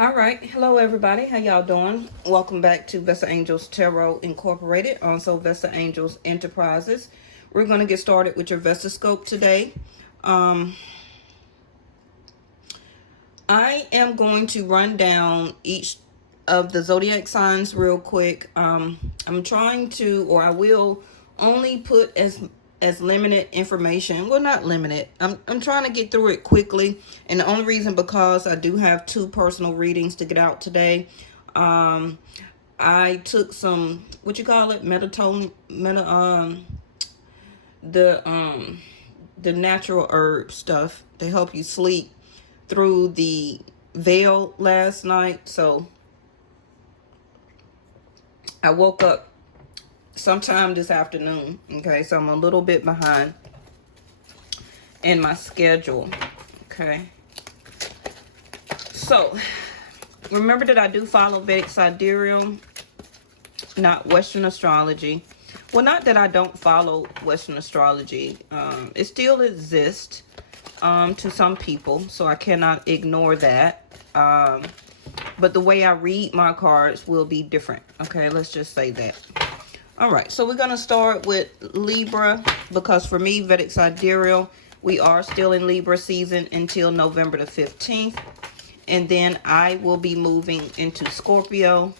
All right. Hello, everybody. How y'all doing? Welcome back to Vesta Angels Tarot Incorporated, also Vesta Angels Enterprises. We're going to get started with your Vestascope today. I am going to run down each of the zodiac signs real quick. I'm trying to, or I will only put as limited information. Well, not limited. I'm trying to get through it quickly, and the only reason because I do have two personal readings to get out today. I took some, what you call it, the natural herb stuff to help you sleep through the veil last night. So I woke up sometime this afternoon. Okay, so I'm a little bit behind in my schedule. Okay, so remember that I do follow Vedic Sidereal, not Western astrology. Well, not that I don't follow Western astrology. It still exists to some people, so I cannot ignore that. But the way I read my cards will be different. Okay, let's just say that. All right, so we're going to start with Libra, because for me, Vedic Sidereal, we are still in Libra season until November the 15th. And then I will be moving into Scorpio.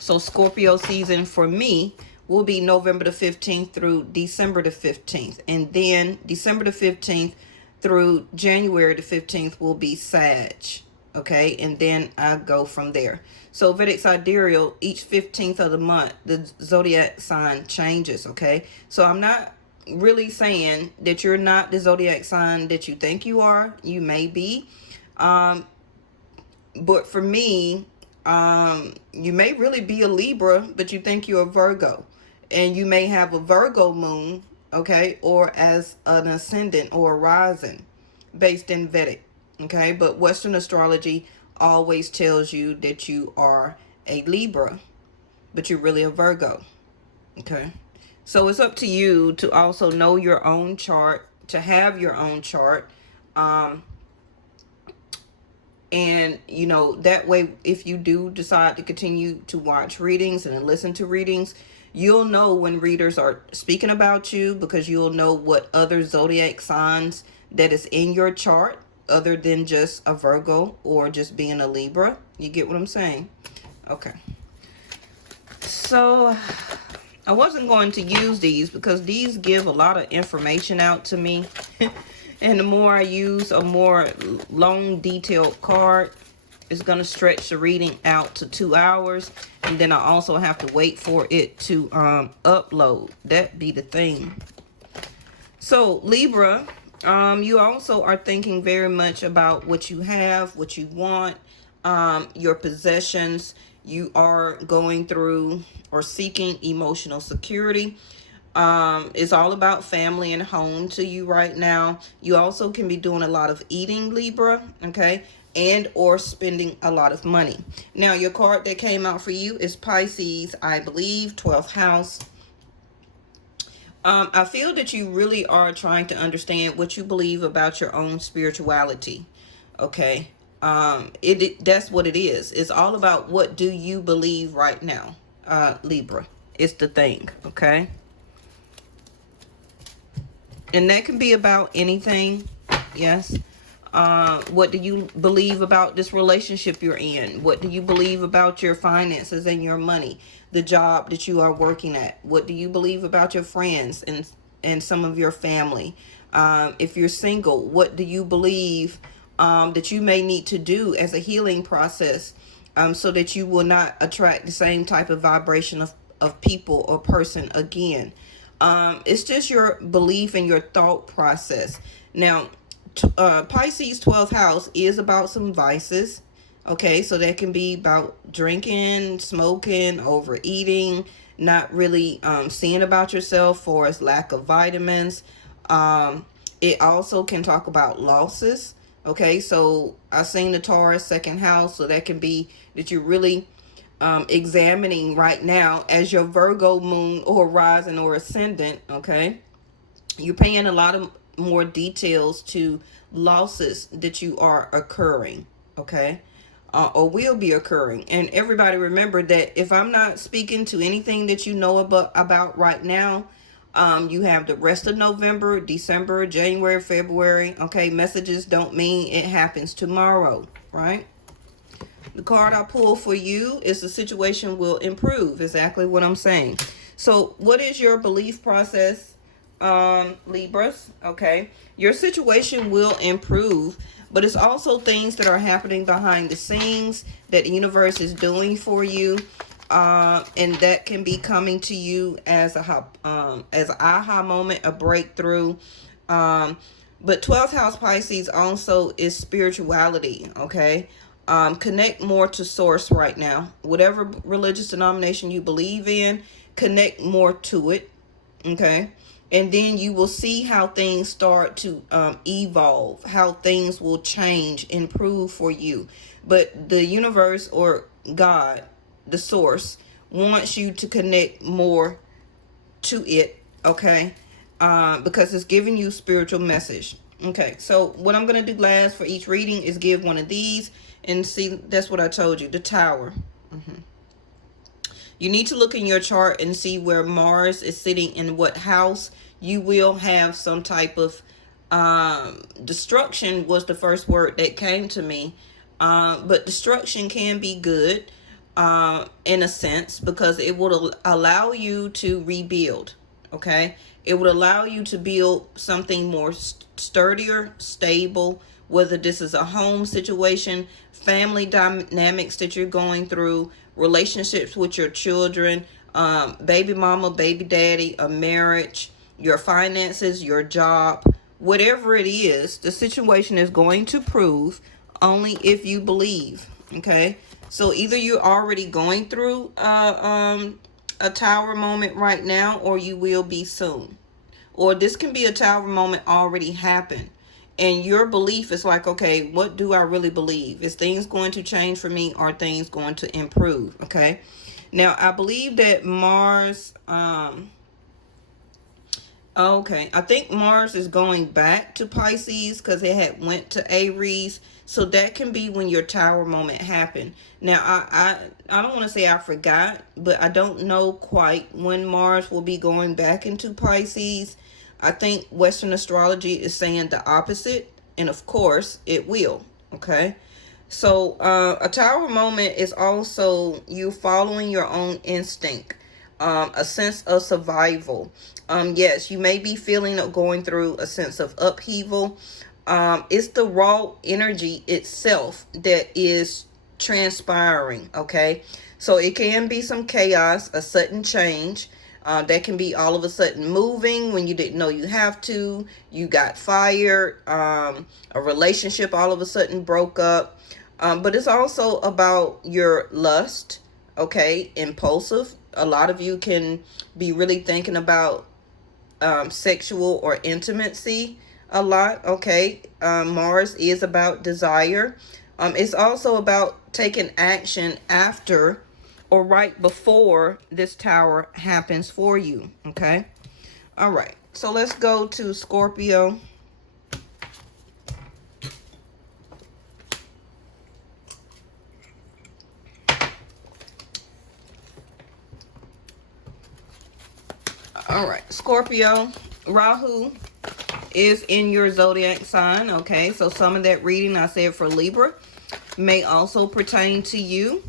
So Scorpio season for me will be November the 15th through December the 15th. And then December the 15th through January the 15th will be Sag. Okay, and then I go from there. So Vedic Sidereal, each 15th of the month, the zodiac sign changes. Okay, so I'm not really saying that you're not the zodiac sign that you think you are. You may be. But for me, you may really be a Libra, but you think you're a Virgo. And you may have a Virgo moon, okay, or as an ascendant or a rising based in Vedic, okay? But Western astrology always tells you that you are a Libra, but you're really a Virgo, okay? So it's up to you to also know your own chart, to have your own chart. And, you know, that way, if you do decide to continue to watch readings and listen to readings, you'll know when readers are speaking about you, because you'll know what other zodiac signs that is in your chart other than just a Virgo or just being a Libra. You get what I'm saying? Okay. So I wasn't going to use these because these give a lot of information out to me. And the more I use a more long detailed card, it's going to stretch the reading out to 2 hours. And then I also have to wait for it to upload. That be the thing. So Libra, you also are thinking very much about what you have, what you want, your possessions. You are going through or seeking emotional security. It's all about family and home to you right now. You also can be doing a lot of eating, Libra, okay, and or spending a lot of money. Now, your card that came out for you is Pisces, I believe, 12th house. I feel that you really are trying to understand what you believe about your own spirituality, okay? That's what it is. It's all about what do you believe right now, Libra. It's the thing, okay? And that can be about anything. Yes. What do you believe about this relationship you're in? What do you believe about your finances and your money? The job that you are working at? What do you believe about your friends and some of your family? If you're single, what do you believe that you may need to do as a healing process so that you will not attract the same type of vibration of people or person again? It's just your belief and your thought process. Now, Pisces 12th house is about some vices. Okay, so that can be about drinking, smoking, overeating, not really seeing about yourself for as lack of vitamins. It also can talk about losses. Okay, so I've seen the Taurus second house, so that can be that you're really examining right now as your Virgo moon or rising or ascendant. Okay, you're paying a lot of more details to losses that you are occurring, okay, or will be occurring. And everybody remember that if I'm not speaking to anything that you know about right now, you have the rest of November, December, January, February. Okay, messages don't mean it happens tomorrow, right? The card I pull for you is the situation will improve. Exactly what I'm saying. So what is your belief process, Libras? Okay, your situation will improve, but it's also things that are happening behind the scenes that the universe is doing for you, and that can be coming to you as as an aha moment, a breakthrough. But 12th house Pisces also is spirituality. Okay, connect more to source right now. Whatever religious denomination you believe in, connect more to it. Okay, and then you will see how things start to evolve, how things will change, improve for you. But the universe, or God, the source, wants you to connect more to it. Okay, because it's giving you spiritual message. Okay, so what I'm going to do last for each reading is give one of these. And see, that's what I told you, the Tower. You need to look in your chart and see where Mars is sitting in what house. You will have some type of destruction was the first word that came to me. But destruction can be good in a sense, because it would allow you to rebuild. Okay, it would allow you to build something more sturdier, stable, whether this is a home situation, family dynamics that you're going through, relationships with your children, baby mama, baby daddy, a marriage, your finances, your job, whatever it is, the situation is going to prove only if you believe. Okay, so either you're already going through a Tower moment right now, or you will be soon, or this can be a Tower moment already happened. And your belief is like, okay, what do I really believe? Is things going to change for me? Or are things going to improve? Okay. Now, I believe that Mars, okay, I think Mars is going back to Pisces because it had went to Aries. So that can be when your Tower moment happened. Now, I don't want to say I forgot, but I don't know quite when Mars will be going back into Pisces. I think Western astrology is saying the opposite, and of course it will. Okay, so a Tower moment is also you following your own instinct, a sense of survival. Yes, you may be feeling or going through a sense of upheaval. It's the raw energy itself that is transpiring. Okay, so it can be some chaos, a sudden change. That can be all of a sudden moving when you didn't know you have to. You got fired. A relationship all of a sudden broke up. But it's also about your lust. Okay, impulsive. A lot of you can be really thinking about sexual or intimacy a lot. Okay, Mars is about desire. It's also about taking action after or right before this Tower happens for you. Okay, all right, so let's go to Scorpio. All right, Scorpio, Rahu is in your zodiac sign. Okay, so some of that reading I said for Libra may also pertain to you,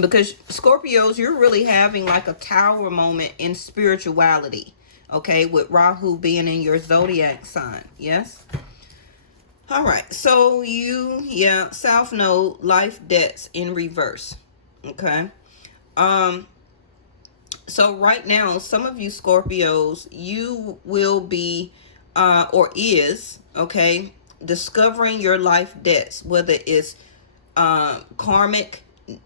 because Scorpios, you're really having like a Tower moment in spirituality. Okay, with Rahu being in your zodiac sign. Yes. All right, so yeah, South Node, life debts in reverse. Okay. So right now, some of you Scorpios, you will be or is, okay, discovering your life debts, whether it's karmic,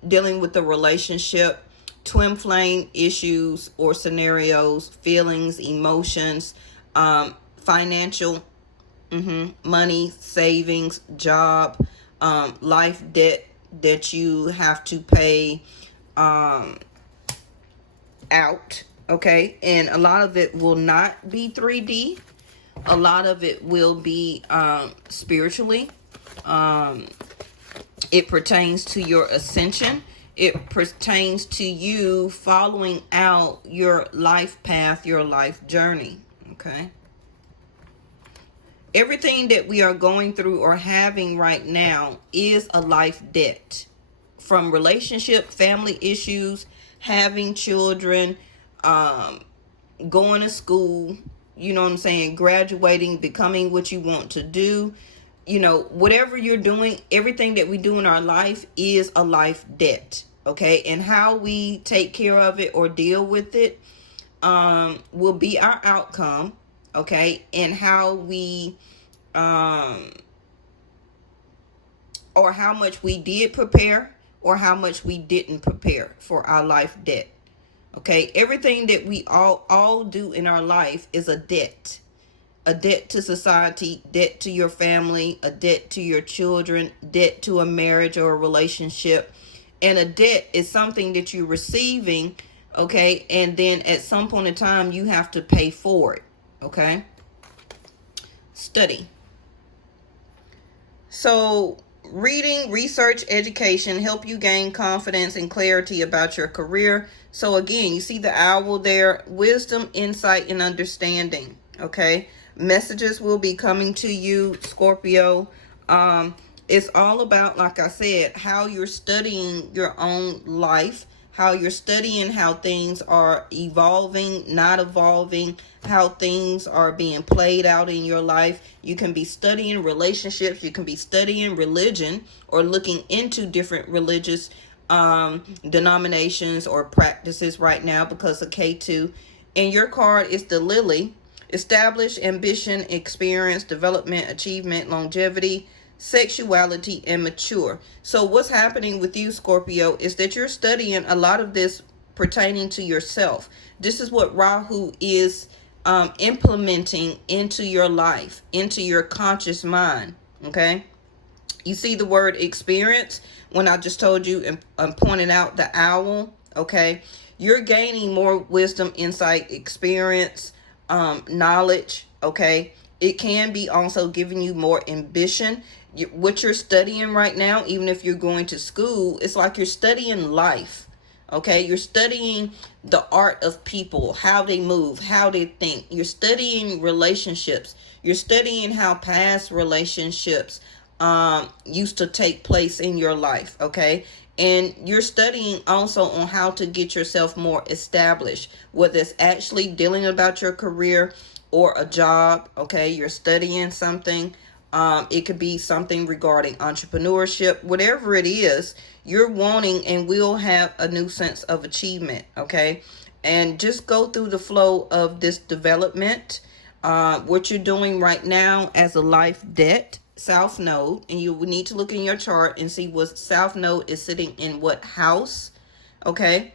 dealing with the relationship, twin flame issues or scenarios, feelings, emotions, financial, money, savings, job, life debt that you have to pay out. Okay, and a lot of it will not be 3D. A lot of it will be spiritually. It pertains to your ascension. It pertains to you following out your life path, your life journey. Okay. Everything that we are going through or having right now is a life debt. From relationship, family issues, having children, going to school, you know what I'm saying, graduating, becoming what you want to do. You know, whatever you're doing, everything that we do in our life is a life debt. Okay. And how we take care of it or deal with it will be our outcome. Okay. And how we or how much we did prepare or how much we didn't prepare for our life debt. Okay, everything that we all do in our life is a debt. A debt to society, debt to your family, a debt to your children, debt to a marriage or a relationship. And a debt is something that you're receiving, okay? And then at some point in time, you have to pay for it, okay? Study. So reading, research, education help you gain confidence and clarity about your career. So again, you see the owl there, wisdom, insight, and understanding. Okay. Messages will be coming to you, Scorpio. It's all about, like I said, how you're studying your own life, how you're studying how things are evolving, not evolving, how things are being played out in your life. You can be studying relationships, you can be studying religion or looking into different religious denominations or practices right now because of K2. And your card is the Lily. Establish, ambition, experience, development, achievement, longevity, sexuality, and mature. So what's happening with you, Scorpio, is that you're studying a lot of this pertaining to yourself. This is what Rahu is implementing into your life, into your conscious mind. Okay. You see the word experience when I just told you and pointed out the owl. Okay. You're gaining more wisdom, insight, experience, knowledge. Okay. It can be also giving you more ambition. What you're studying right now, even if you're going to school, it's like you're studying life. Okay, you're studying the art of people, how they move, how they think. You're studying relationships. You're studying how past relationships used to take place in your life. Okay, and you're studying also on how to get yourself more established, whether it's actually dealing about your career or a job. Okay, you're studying something. It could be something regarding entrepreneurship, whatever it is, you're wanting and will have a new sense of achievement. Okay. And just go through the flow of this development. What you're doing right now as a life debt, South Node, and you need to look in your chart and see what South Node is sitting in what house. Okay.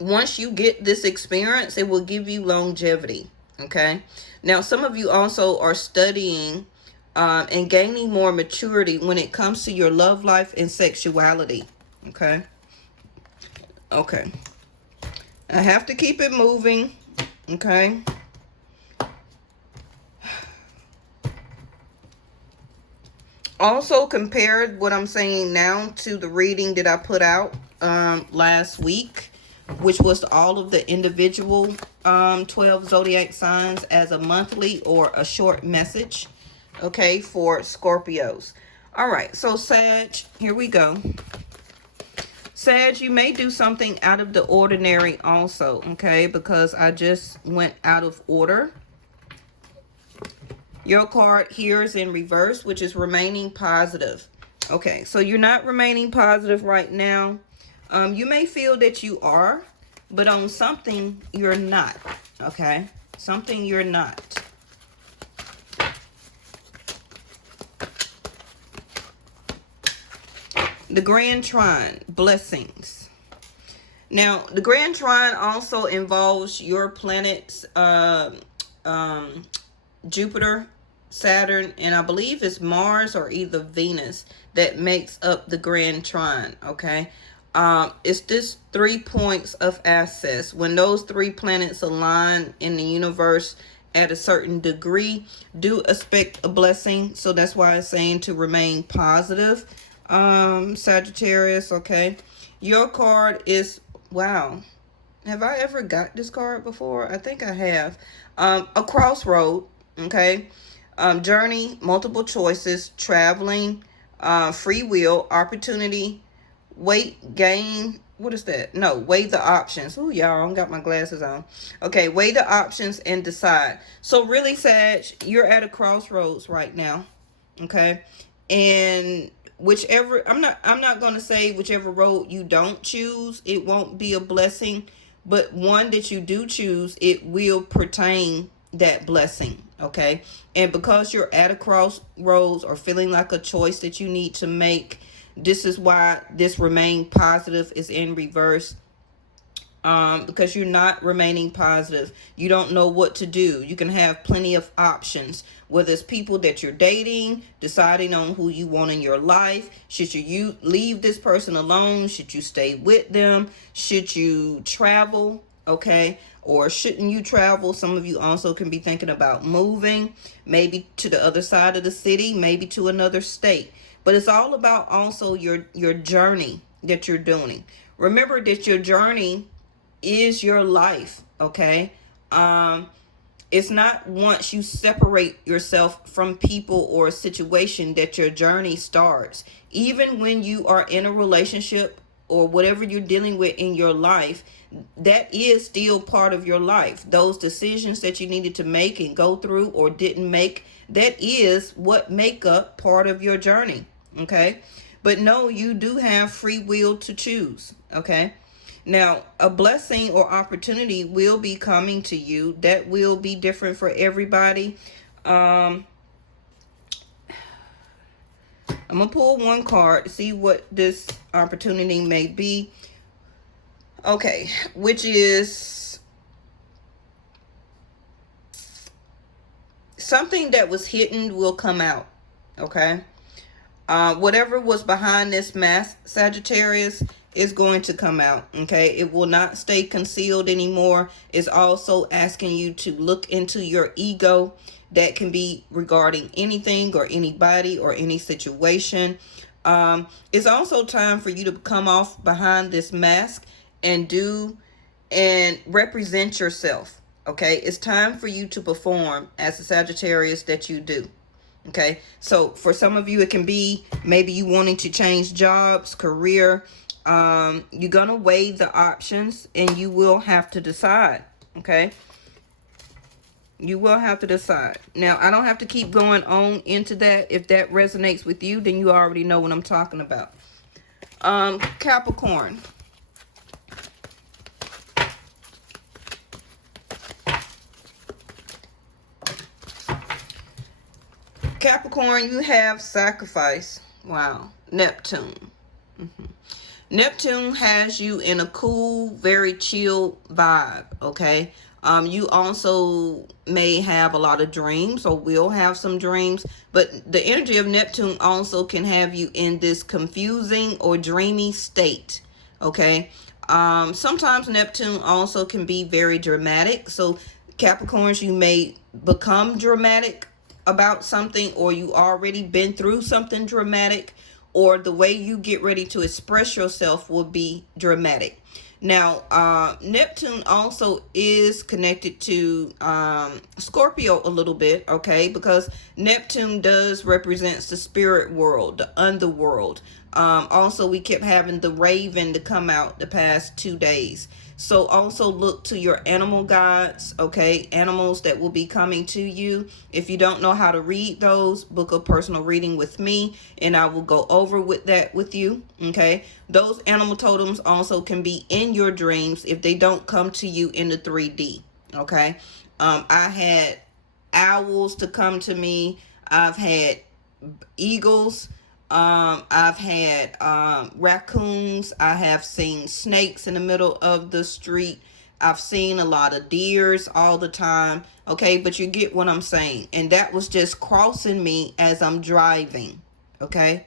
Once you get this experience, it will give you longevity. Okay. Now, some of you also are studying and gaining more maturity when it comes to your love life and sexuality. Okay. Okay. I have to keep it moving. Okay. Also compare what I'm saying now to the reading that I put out last week, which was all of the individual 12 zodiac signs as a monthly or a short message, okay, for Scorpios. All right, so Sag, here we go. Sag, you may do something out of the ordinary also, okay, because I just went out of order. Your card here is in reverse, which is remaining positive. Okay, so you're not remaining positive right now. You may feel that you are, but on something you're not. Okay, something you're not. The Grand Trine, blessings. Now, the Grand Trine also involves your planets, Jupiter, Saturn, and I believe it's Mars or either Venus that makes up the Grand Trine. Okay. It's this 3 points of access. When those 3 planets align in the universe, at a certain degree. Do expect a blessing. So that's why it's saying to remain positive, Sagittarius. Okay. Your card is, wow. Have I ever got this card before? I think I have. A crossroad. Okay. Journey, multiple choices, traveling, free will, opportunity, weight, gain. What is that? No, weigh the options. Oh, y'all, I don't got my glasses on. Okay, weigh the options and decide. So really, Sag, you're at a crossroads right now. Okay. And whichever, I'm not going to say whichever road you don't choose, it won't be a blessing, but one that you do choose, it will pertain that blessing. Okay. And because you're at a crossroads or feeling like a choice that you need to make, this is why this remain positive is in reverse. Because you're not remaining positive. You don't know what to do. You can have plenty of options, whether it's people that you're dating, deciding on who you want in your life. Should you leave this person alone? Should you stay with them? Should you travel? Okay. Or shouldn't you travel? Some of you also can be thinking about moving, maybe to the other side of the city, maybe to another state. But it's all about also your journey that you're doing. Remember that your journey is your life. Okay. It's not once you separate yourself from people or a situation that your journey starts. Even when you are in a relationship or whatever you're dealing with in your life, that is still part of your life. Those decisions that you needed to make and go through or didn't make, that is what make up part of your journey. Okay. But no, you do have free will to choose. Okay. Now, a blessing or opportunity will be coming to you. That will be different for everybody. I'm going to pull one card to see what this opportunity may be. Okay, which is something that was hidden will come out. Okay. Whatever was behind this mask, Sagittarius, is going to come out. Okay. It will not stay concealed anymore. It's also asking you to look into your ego. That can be regarding anything or anybody or any situation. It's also time for you to come off behind this mask and do and represent yourself. Okay. It's time for you to perform as a Sagittarius that you do. Okay. So for some of you, it can be maybe you wanting to change jobs, career. You're going to weigh the options and you will have to decide. Okay. You will have to decide. Now, I don't have to keep going on into that. If that resonates with you, then you already know what I'm talking about. Capricorn. Capricorn, you have sacrifice. Wow. Neptune. Neptune has you in a cool, very chill vibe. Okay. You also may have a lot of dreams or will have some dreams, but the energy of Neptune also can have you in this confusing or dreamy state. Okay. Sometimes Neptune also can be very dramatic. So Capricorns, you may become dramatic about something, or you already been through something dramatic, or the way you get ready to express yourself will be dramatic. Now, Neptune also is connected to Scorpio a little bit, okay? Because Neptune does represents the spirit world, the underworld. Also, we kept having the raven to come out the past 2 days. So also look to your animal guides, okay? Animals that will be coming to you. If you don't know how to read those, book a personal reading with me and I will go over with that with you, okay? Those animal totems also can be in your dreams if they don't come to you in the 3D, okay? I had owls to come to me. I've had eagles. I've had raccoons. I have seen snakes in the middle of the street. I've seen a lot of deers all the time. Okay, but you get what I'm saying. And that was just crossing me as I'm driving. Okay.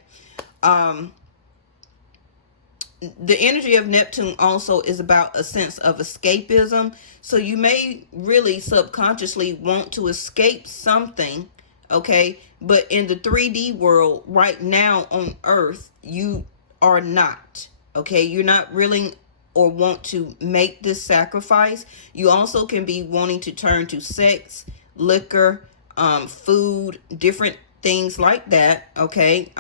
the energy of Neptune also is about a sense of escapism. So you may really subconsciously want to escape something, okay? But in the 3D world right now on Earth, you are not, okay? You're not willing or want to make this sacrifice. You also can be wanting to turn to sex, liquor, food, different things like that, okay?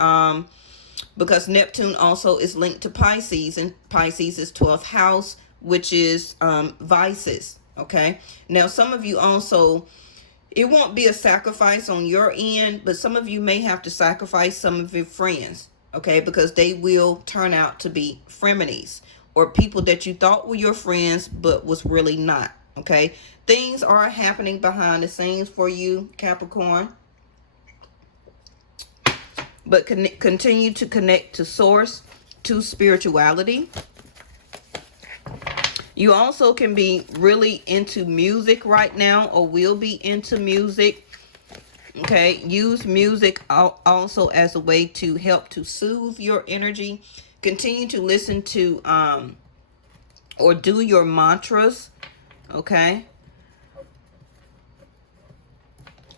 Because Neptune also is linked to Pisces, and Pisces is 12th house, which is vices, okay? Now, some of you also, it won't be a sacrifice on your end, but some of you may have to sacrifice some of your friends, okay? Because they will turn out to be frenemies, or people that you thought were your friends, but was really not, okay? Things are happening behind the scenes for you, Capricorn. But continue to connect to source, to spirituality. You also can be really into music right now, or will be into music. Okay, use music also as a way to help to soothe your energy. Continue to listen to or do your mantras. Okay.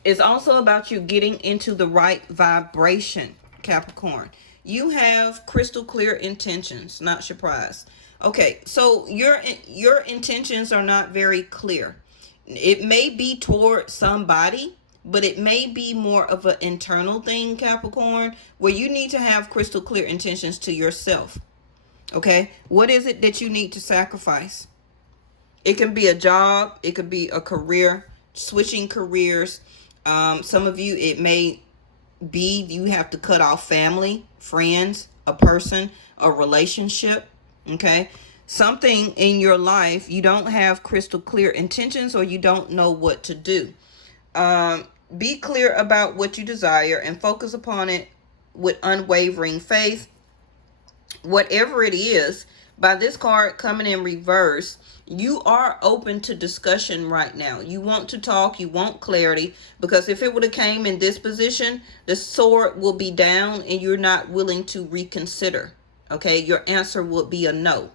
It's also about you getting into the right vibration, Capricorn. You have crystal clear intentions, not surprised. Okay, so your intentions are not very clear. It may be toward somebody, but it may be more of an internal thing, Capricorn, where you need to have crystal clear intentions to yourself. Okay, what is it that you need to sacrifice? It can be a job, it could be a career, switching careers. Some of you, it may be you have to cut off family, friends, a person, a relationship, okay? Something in your life, you don't have crystal clear intentions, or you don't know what to do. Be clear about what you desire and focus upon it with unwavering faith. Whatever it is, by this card coming in reverse, you are open to discussion right now. You want to talk, you want clarity, because if it would have came in this position, the sword will be down and you're not willing to reconsider. Okay, your answer would be a no.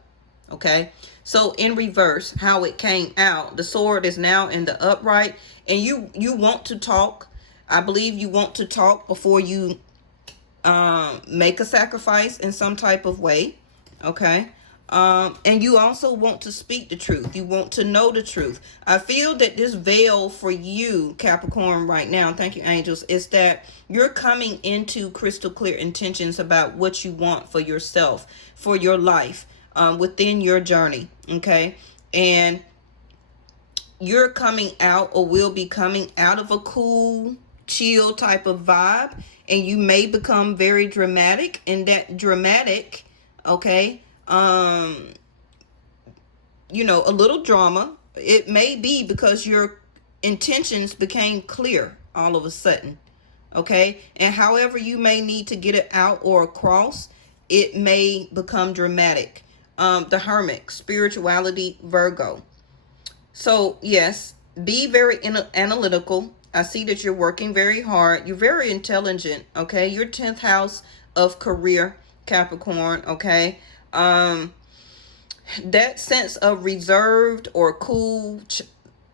Okay, so in reverse, how it came out, the sword is now in the upright, and you want to talk. I believe you want to talk before you make a sacrifice in some type of way. Okay. And you also want to speak the truth. You want to know the truth. I feel that this veil for you, Capricorn, right now, thank you, angels, is that you're coming into crystal clear intentions about what you want for yourself, for your life, within your journey. Okay. And you're coming out, or will be coming out of, a cool, chill type of vibe. And you may become very dramatic, and that dramatic, okay, you know, a little drama. It may be because your intentions became clear all of a sudden. Okay. And however you may need to get it out or across, it may become dramatic. The Hermit, spirituality, Virgo. So yes, be very analytical. I see that you're working very hard. You're very intelligent. Okay. Your 10th house of career, Capricorn. Okay. That sense of reserved or cool,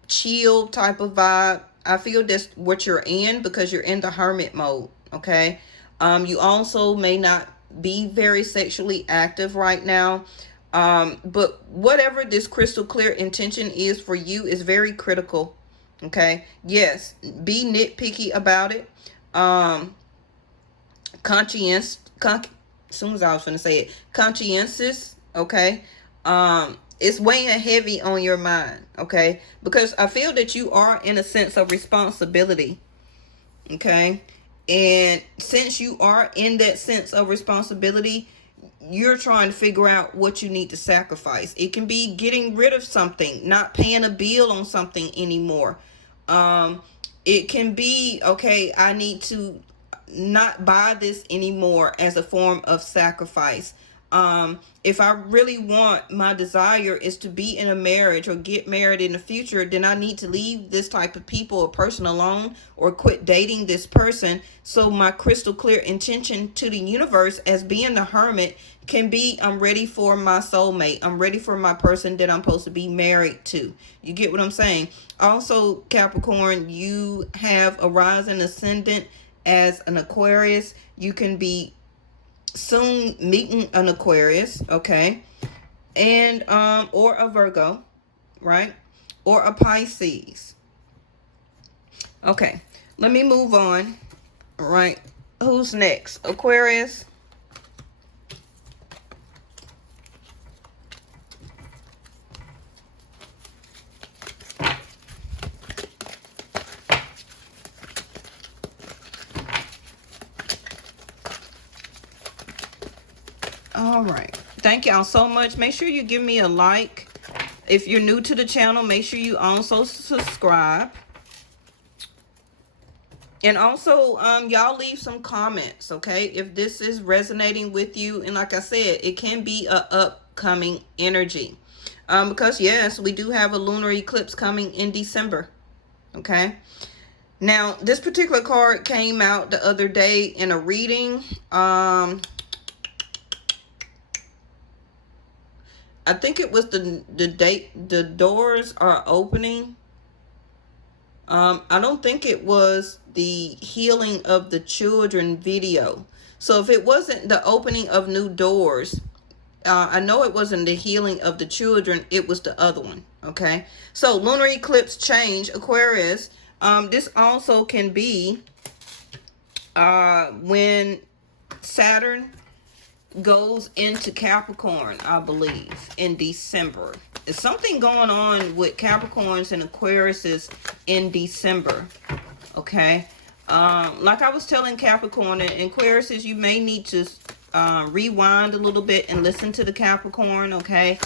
chill type of vibe, I feel that's what you're in, because you're in the hermit mode. Okay. You also may not be very sexually active right now. But whatever this crystal clear intention is for you is very critical. Okay. Yes. Be nitpicky about it. Conscientious. As soon as I was going to say it, conscientious. Okay. It's weighing heavy on your mind. Okay. Because I feel that you are in a sense of responsibility. Okay. And since you are in that sense of responsibility, you're trying to figure out what you need to sacrifice. It can be getting rid of something, not paying a bill on something anymore. It can be, okay, I need to not buy this anymore as a form of sacrifice. If I really want, my desire is to be in a marriage or get married in the future, then I need to leave this type of people or person alone, or quit dating this person. So my crystal clear intention to the universe as being the hermit can be, I'm ready for my soulmate. I'm ready for my person that I'm supposed to be married to. You get what I'm saying? Also, Capricorn, you have a rising ascendant as an Aquarius. You can be soon meeting an Aquarius, okay, and or a Virgo, right, or a Pisces. Okay, let me move on. Right, who's next? Aquarius. All right, thank y'all so much. Make sure you give me a like. If you're new to the channel, make sure you also subscribe. And also, y'all leave some comments, okay, if this is resonating with you. And like I said, it can be a upcoming energy, because yes, we do have a lunar eclipse coming in December, okay. Now, this particular card came out the other day in a reading. I think it was the date, the doors are opening. I don't think it was the healing of the children video. So if it wasn't the opening of new doors, I know it wasn't the healing of the children, it was the other one, okay? So lunar eclipse change, Aquarius. This also can be when Saturn goes into Capricorn, I believe, in December. There's something going on with Capricorns and Aquariuses in December, okay? Like I was telling Capricorn and Aquariuses, you may need to rewind a little bit and listen to the Capricorn, okay?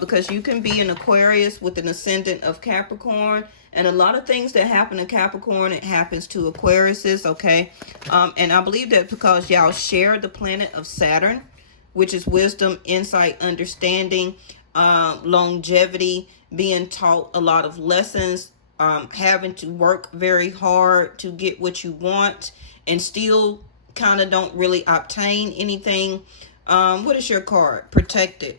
Because you can be an Aquarius with an ascendant of Capricorn, and a lot of things that happen to Capricorn, it happens to Aquariuses, okay? And I believe that because y'all share the planet of Saturn, which is wisdom, insight, understanding, longevity, being taught a lot of lessons, having to work very hard to get what you want, and still kind of don't really obtain anything. What is your card? Protected.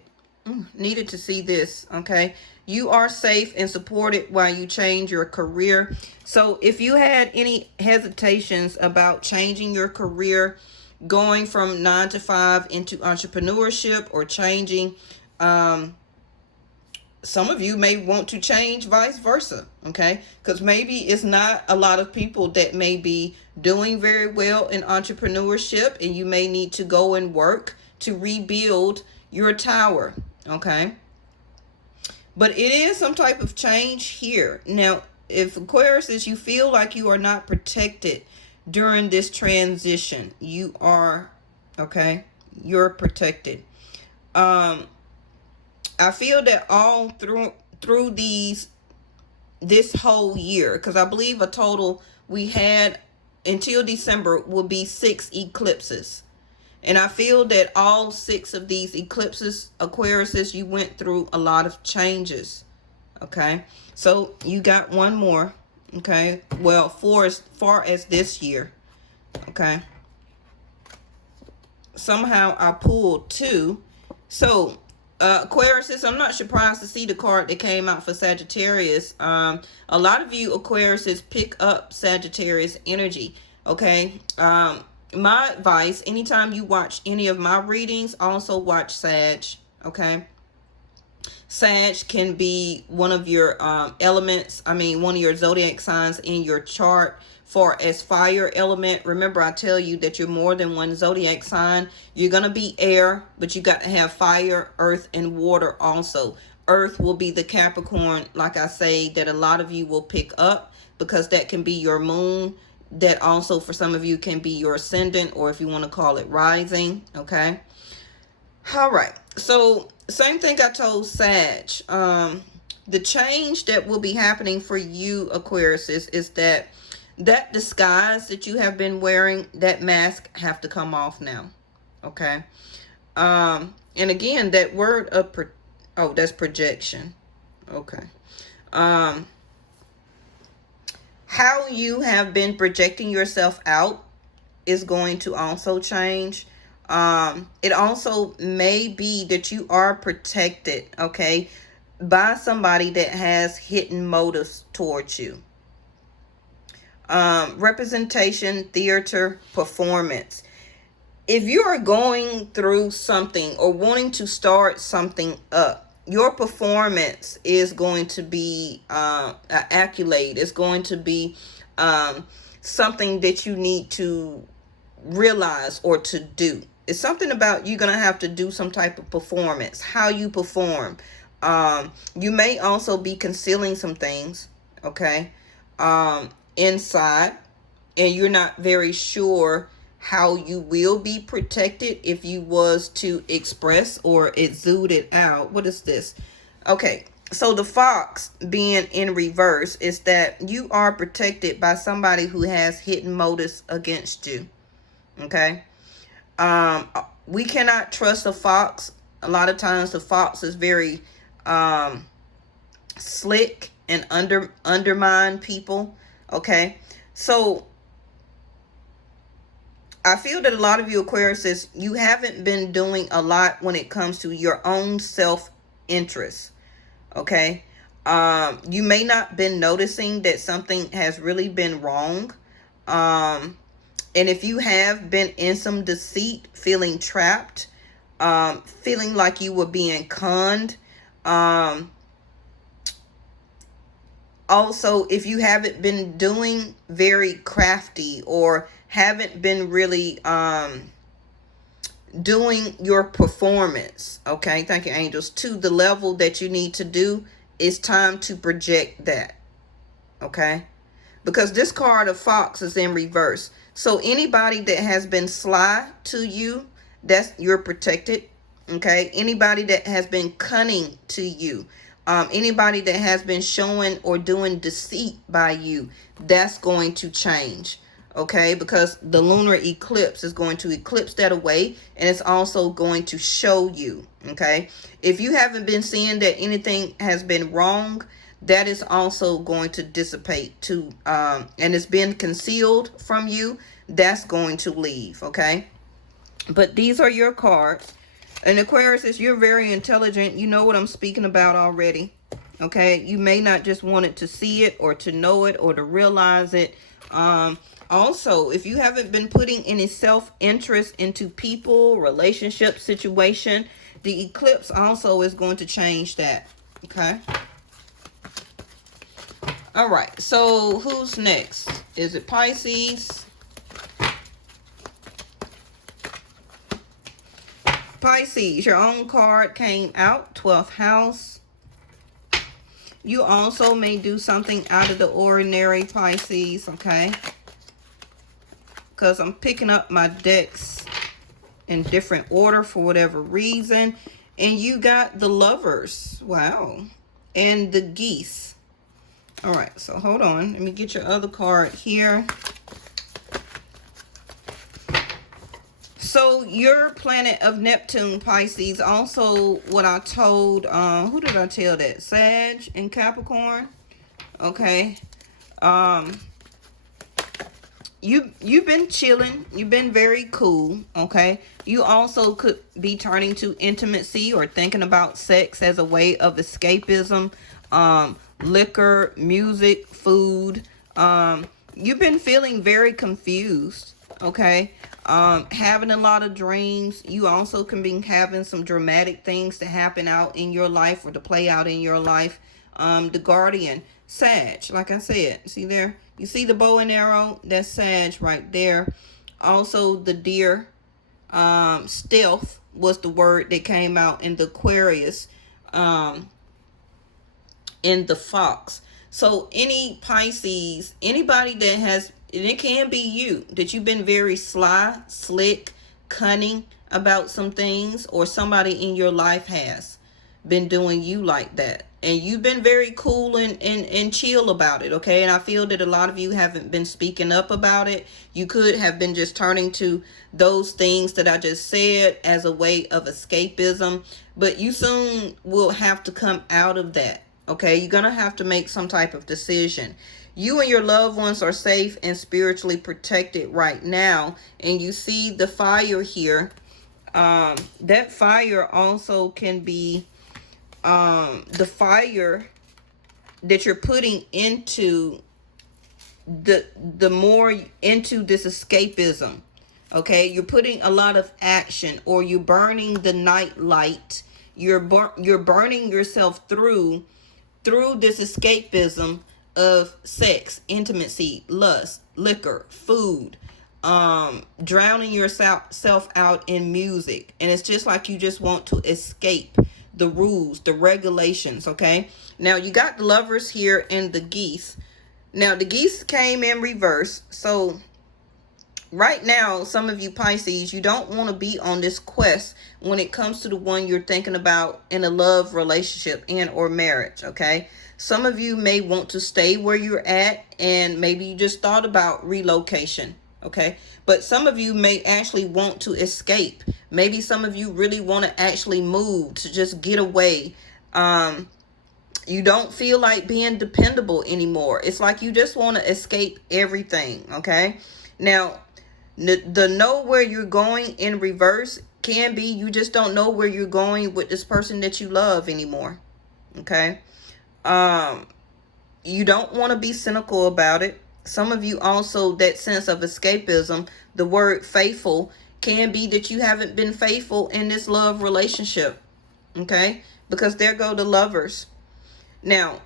Needed to see this, okay? You are safe and supported while you change your career. So if you had any hesitations about changing your career, going from 9 to 5 into entrepreneurship, or changing, some of you may want to change vice versa, okay? Because maybe it's not a lot of people that may be doing very well in entrepreneurship, and you may need to go and work to rebuild your tower, okay? But it is some type of change here. Now, if Aquarius, you feel like you are not protected during this transition, you are, okay? You're protected. I feel that all through this whole year, because I believe a total we had until December will be 6 eclipses. And I feel that all 6 of these eclipses, Aquarius, you went through a lot of changes. Okay. So you got one more. Okay. Well, for as far as this year. Okay. Somehow I pulled 2. So, Aquarius, I'm not surprised to see the card that came out for Sagittarius. A lot of you Aquarius pick up Sagittarius energy. Okay. My advice, anytime you watch any of my readings, also watch Sag, okay? Sag can be one of your elements, one of your zodiac signs in your chart. For as fire element, remember I tell you that you're more than one zodiac sign. You're going to be air, but you got to have fire, earth, and water also. Earth will be the Capricorn, like I say, that a lot of you will pick up, because that can be your moon. That also for some of you can be your ascendant, or if you want to call it rising, okay? All right, so same thing I told Sag. The change that will be happening for you Aquarius is that disguise that you have been wearing, that mask have to come off now, okay? And again, that word of oh, that's projection. Okay. How you have been projecting yourself out is going to also change. It also may be that you are protected, okay, by somebody that has hidden motives towards you. Representation, theater, performance. If you are going through something or wanting to start something up, your performance is going to be an accolade. It's going to be something that you need to realize or to do. It's something about you're going to have to do some type of performance, how you perform. You may also be concealing some things, okay, inside, and you're not very sure how you will be protected if you was to express or exude it out. What is this? Okay, so the fox being in reverse is that you are protected by somebody who has hidden motives against you. Okay. We cannot trust a fox. A lot of times the fox is very slick and undermine people. Okay. So I feel that a lot of you Aquariuses, you haven't been doing a lot when it comes to your own self-interest. Okay. You may not been noticing that something has really been wrong. And if you have been in some deceit, feeling trapped, feeling like you were being conned, also, if you haven't been doing very crafty or haven't been really doing your performance, okay, thank you, angels, to the level that you need to do, it's time to project that, okay? Because this card of fox is in reverse. So anybody that has been sly to you, you're protected, okay? Anybody that has been cunning to you, anybody that has been showing or doing deceit by you, that's going to change, okay? Because the lunar eclipse is going to eclipse that away, and it's also going to show you, okay? If you haven't been seeing that anything has been wrong, that is also going to dissipate too, and it's been concealed from you, that's going to leave, okay? But these are your cards. And Aquarius, you're very intelligent. You know what I'm speaking about already. Okay. You may not just want it to see it or to know it or to realize it. Also, if you haven't been putting any self-interest into people, relationship, situation, the eclipse also is going to change that. Okay. All right. So who's next? Is it Pisces? Pisces, your own card came out, 12th house. You also may do something out of the ordinary, Pisces, okay? Because I'm picking up my decks in different order for whatever reason. And you got the Lovers, wow, and the Geese. All right, so hold on. Let me get your other card here. So your planet of Neptune, Pisces, also what I told, who did I tell that? Sag and Capricorn. Okay. You've been chilling. You've been very cool. Okay. You also could be turning to intimacy or thinking about sex as a way of escapism. Liquor, music, food. You've been feeling very confused. Okay. Having a lot of dreams. You also can be having some dramatic things to happen out in your life or to play out in your life. The Guardian, Sag, like I said, see there, you see the bow and arrow, that's Sag right there. Also the Deer, stealth was the word that came out in the Aquarius, in the Fox. So any Pisces, anybody that has, and it can be you, that you've been very sly, slick, cunning about some things, or somebody in your life has been doing you like that. And you've been very cool and chill about it, okay? And I feel that a lot of you haven't been speaking up about it. You could have been just turning to those things that I just said as a way of escapism. But you soon will have to come out of that, okay? You're going to have to make some type of decision. You and your loved ones are safe and spiritually protected right now. And you see the fire here. That fire also can be the fire that you're putting into the more into this escapism. Okay, you're putting a lot of action, or you're burning the night light. You're burning yourself through this escapism of sex, intimacy, lust, liquor, food, drowning yourself out in music. And it's just like you just want to escape the rules, the regulations, okay? Now, you got the Lovers here and the Geese. Now, the Geese came in reverse. So, right now, some of you Pisces, you don't want to be on this quest when it comes to the one you're thinking about in a love relationship and or marriage, okay? Some of you may want to stay where you're at, and maybe you just thought about relocation, okay? But some of you may actually want to escape. Maybe some of you really want to actually move, to just get away. You don't feel like being dependable anymore. It's like you just want to escape everything, okay? Now, the know where you're going in reverse can be you just don't know where you're going with this person that you love anymore, okay? You don't want to be cynical about it. Some of you also, that sense of escapism, the word faithful can be that you haven't been faithful in this love relationship, okay? Because there go the Lovers. Now,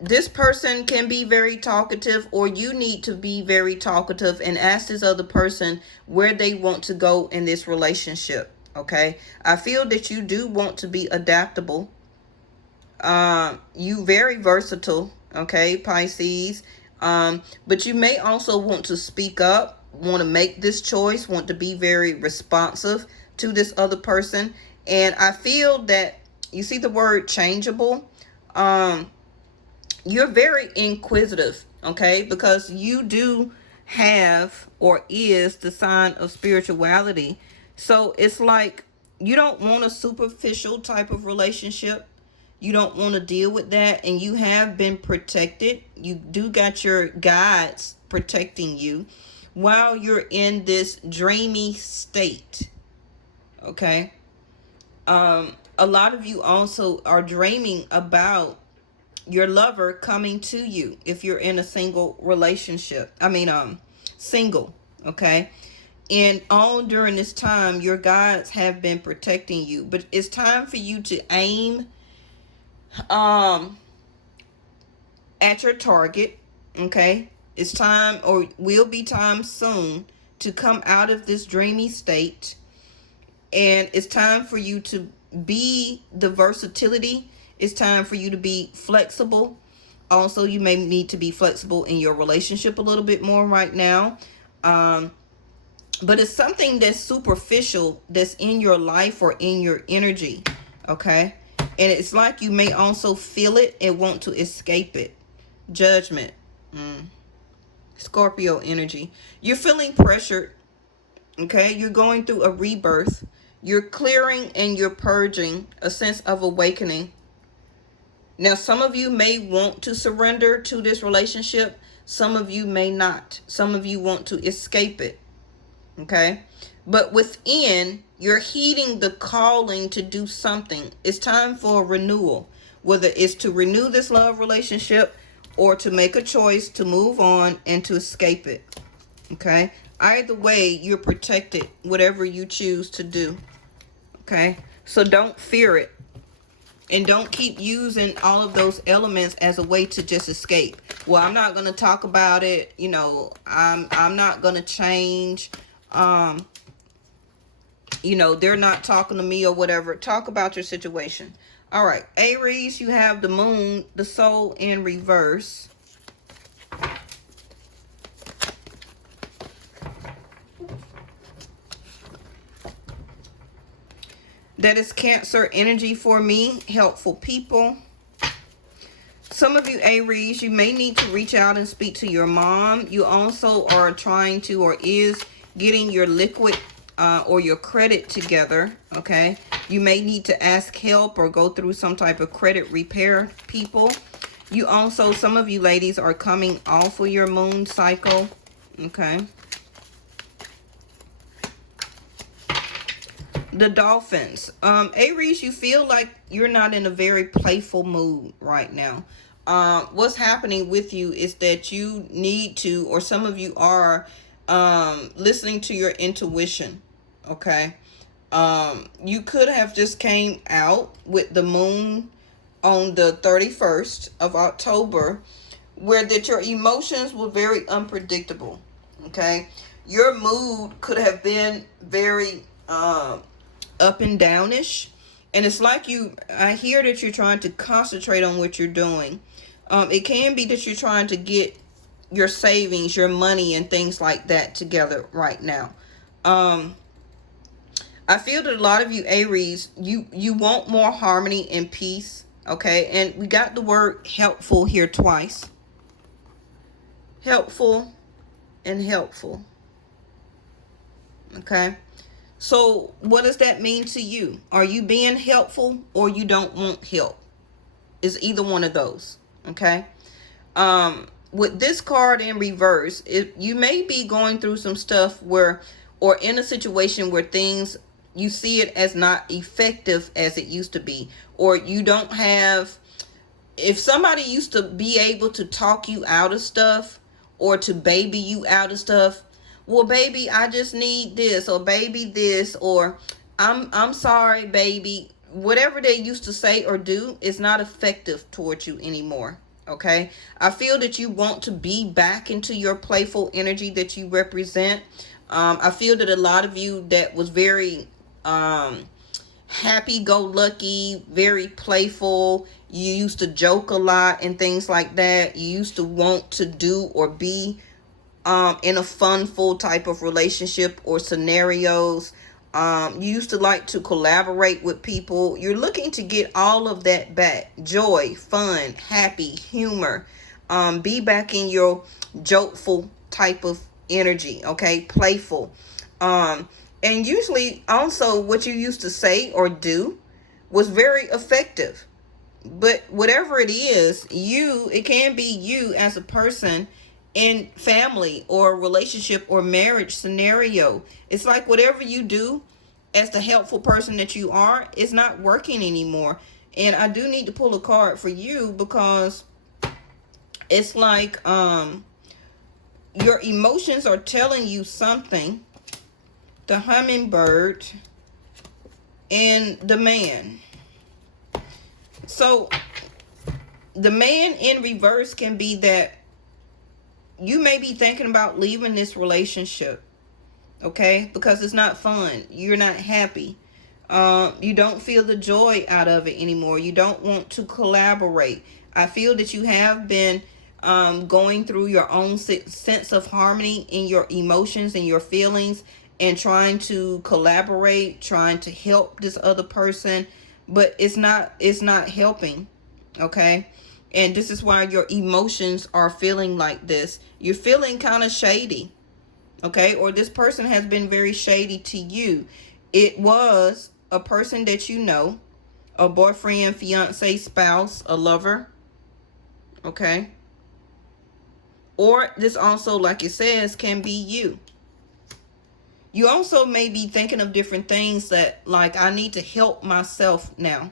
this person can be very talkative, or you need to be very talkative and ask this other person where they want to go in this relationship, okay? I feel that you do want to be adaptable. You very versatile, okay, Pisces. But you may also want to speak up, want to make this choice, want to be very responsive to this other person. And I feel that you see the word changeable. You're very inquisitive, okay? Because you do have, or is, the sign of spirituality. So it's like you don't want a superficial type of relationship. You don't want to deal with that, and you have been protected. You do got your guides protecting you while you're in this dreamy state, okay? A lot of you also are dreaming about your lover coming to you if you're in a single relationship. Single, okay? And all during this time, your guides have been protecting you. But it's time for you to aim at your target, okay? It's time, or will be time soon, to come out of this dreamy state. And it's time for you to be the versatility. It's time for you to be flexible. Also, you may need to be flexible in your relationship a little bit more right now. But it's something that's superficial that's in your life or in your energy, okay? And it's like you may also feel it and want to escape it. Judgment. Scorpio energy. You're feeling pressured, okay? You're going through a rebirth. You're clearing and you're purging, a sense of awakening. Now, some of you may want to surrender to this relationship. Some of you may not. Some of you want to escape it, okay? But within, you're heeding the calling to do something. It's time for a renewal, whether it's to renew this love relationship or to make a choice to move on and to escape it, okay? Either way, you're protected, whatever you choose to do, okay? So don't fear it. And don't keep using all of those elements as a way to just escape. Well, I'm not going to talk about it. You know, I'm not going to change. You know, they're not talking to me or whatever. Talk about your situation. All right. Aries, you have the moon, the soul in reverse. That is Cancer energy for me. Helpful people. Some of you Aries, you may need to reach out and speak to your mom. You also are trying to, or is getting your liquid or your credit together, okay? You may need to ask help or go through some type of credit repair, people. You also, some of you ladies are coming off of your moon cycle, okay? The Dolphins. Aries, you feel like you're not in a very playful mood right now. What's happening with you is that you need to, or some of you are listening to your intuition, okay? You could have just came out with the moon on the 31st of October, where that your emotions were very unpredictable, okay? Your mood could have been very up and downish, and it's like I hear that you're trying to concentrate on what you're doing. It can be that you're trying to get your savings, your money, and things like that together right now. I feel that a lot of you Aries, you want more harmony and peace, okay? And we got the word helpful here twice. Helpful and helpful, okay? So what does that mean to you? Are you being helpful, or you don't want help? It's either one of those, okay? With this card in reverse, you may be going through some stuff where, or in a situation where things, you see it as not effective as it used to be, or you don't have, if somebody used to be able to talk you out of stuff or to baby you out of stuff, well, baby, I just need this, or baby this, or I'm sorry, baby. Whatever they used to say or do is not effective towards you anymore, okay? I feel that you want to be back into your playful energy that you represent. I feel that a lot of you that was very happy-go-lucky, very playful, you used to joke a lot and things like that. You used to want to do or be in a full type of relationship or scenarios. You used to like to collaborate with people. You're looking to get all of that back. Joy, fun, happy, humor. Be back in your jokeful type of energy, okay? Playful. And usually also what you used to say or do was very effective. But whatever it is, it can be you as a person in family or relationship or marriage scenario. It's like whatever you do as the helpful person that you are is not working anymore. And I do need to pull a card for you, because it's like your emotions are telling you something. The hummingbird and the man. So the man in reverse can be that you may be thinking about leaving this relationship, okay? Because it's not fun. You're not happy. You don't feel the joy out of it anymore. You don't want to collaborate. I feel that you have been going through your own sense of harmony in your emotions and your feelings, and trying to collaborate, trying to help this other person, but it's not helping, okay? And this is why your emotions are feeling like this. You're feeling kind of shady, okay? Or this person has been very shady to you. It was a person that you know, a boyfriend, fiance, spouse, a lover, okay? Or this also, like it says, can be you. You also may be thinking of different things that, like, I need to help myself now,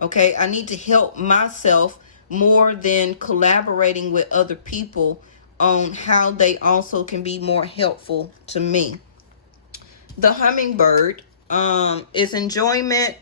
okay? I need to help myself more than collaborating with other people on how they also can be more helpful to me. The hummingbird is enjoyment,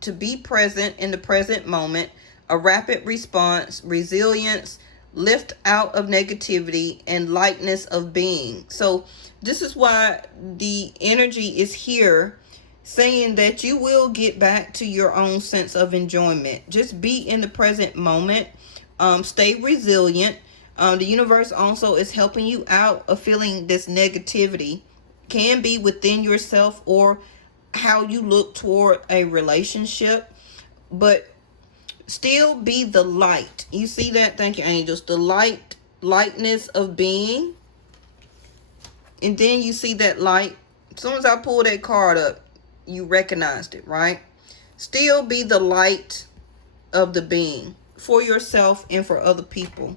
to be present in the present moment, a rapid response, resilience, lift out of negativity, and lightness of being. So this is why the energy is here, saying that you will get back to your own sense of enjoyment. Just be in the present moment. Stay resilient. The universe also is helping you out of feeling this negativity. Can be within yourself or how you look toward a relationship, but still be the light. You see that? Thank you, angels. The lightness of being. And then you see that light. As soon as I pull that card up, you recognized it, right? Still be the light of the being for yourself and for other people.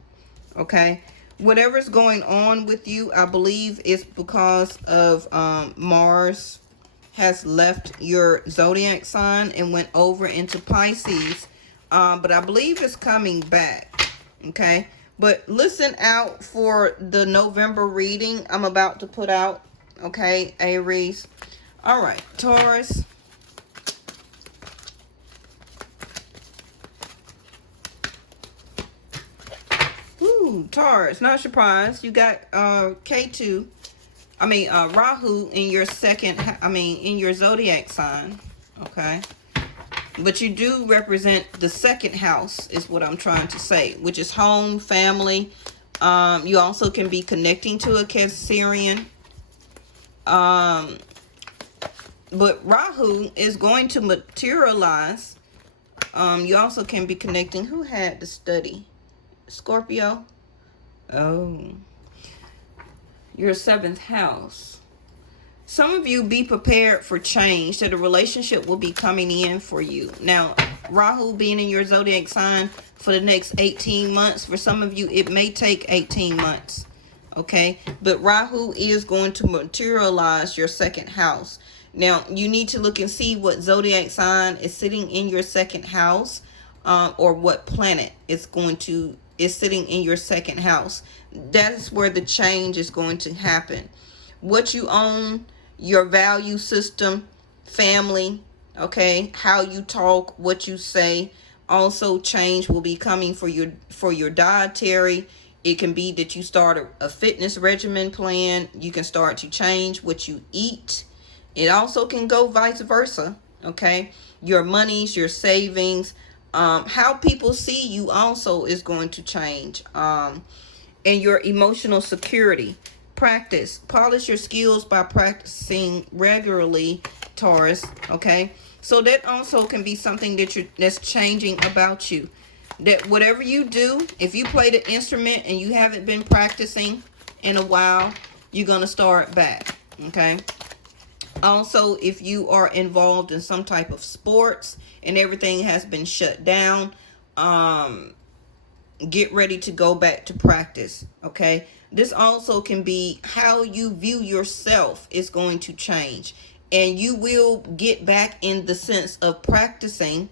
Okay? Whatever's going on with you, I believe it's because of Mars has left your zodiac sign and went over into Pisces. But I believe it's coming back. Okay? But listen out for the November reading I'm about to put out. Okay, Aries. All right, Taurus. Ooh, Taurus, not surprised. You got K2. Rahu in your in your zodiac sign. Okay. But you do represent the second house, is what I'm trying to say, which is home, family. You also can be connecting to a Cancerian. But Rahu is going to materialize. You also can be connecting. Who had the study? Scorpio? Oh. Your seventh house. Some of you be prepared for change, that a relationship will be coming in for you. Now, Rahu being in your zodiac sign for the next 18 months. For some of you, it may take 18 months. Okay? But Rahu is going to materialize your second house. Now, you need to look and see what zodiac sign is sitting in your second house, or what planet is sitting in your second house. That is where the change is going to happen. What you own, your value system, family, okay, how you talk, what you say. Also, change will be coming for your dietary. It can be that you start a fitness regimen plan. You can start to change what you eat. It also can go vice versa, okay? Your monies, your savings, how people see you also is going to change. And your emotional security. Practice. Polish your skills by practicing regularly, Taurus, okay? So that also can be something that's changing about you. That whatever you do, if you play the instrument and you haven't been practicing in a while, you're going to start back, okay? Also, if you are involved in some type of sports and everything has been shut down, get ready to go back to practice, okay? This also can be how you view yourself is going to change. And you will get back in the sense of practicing,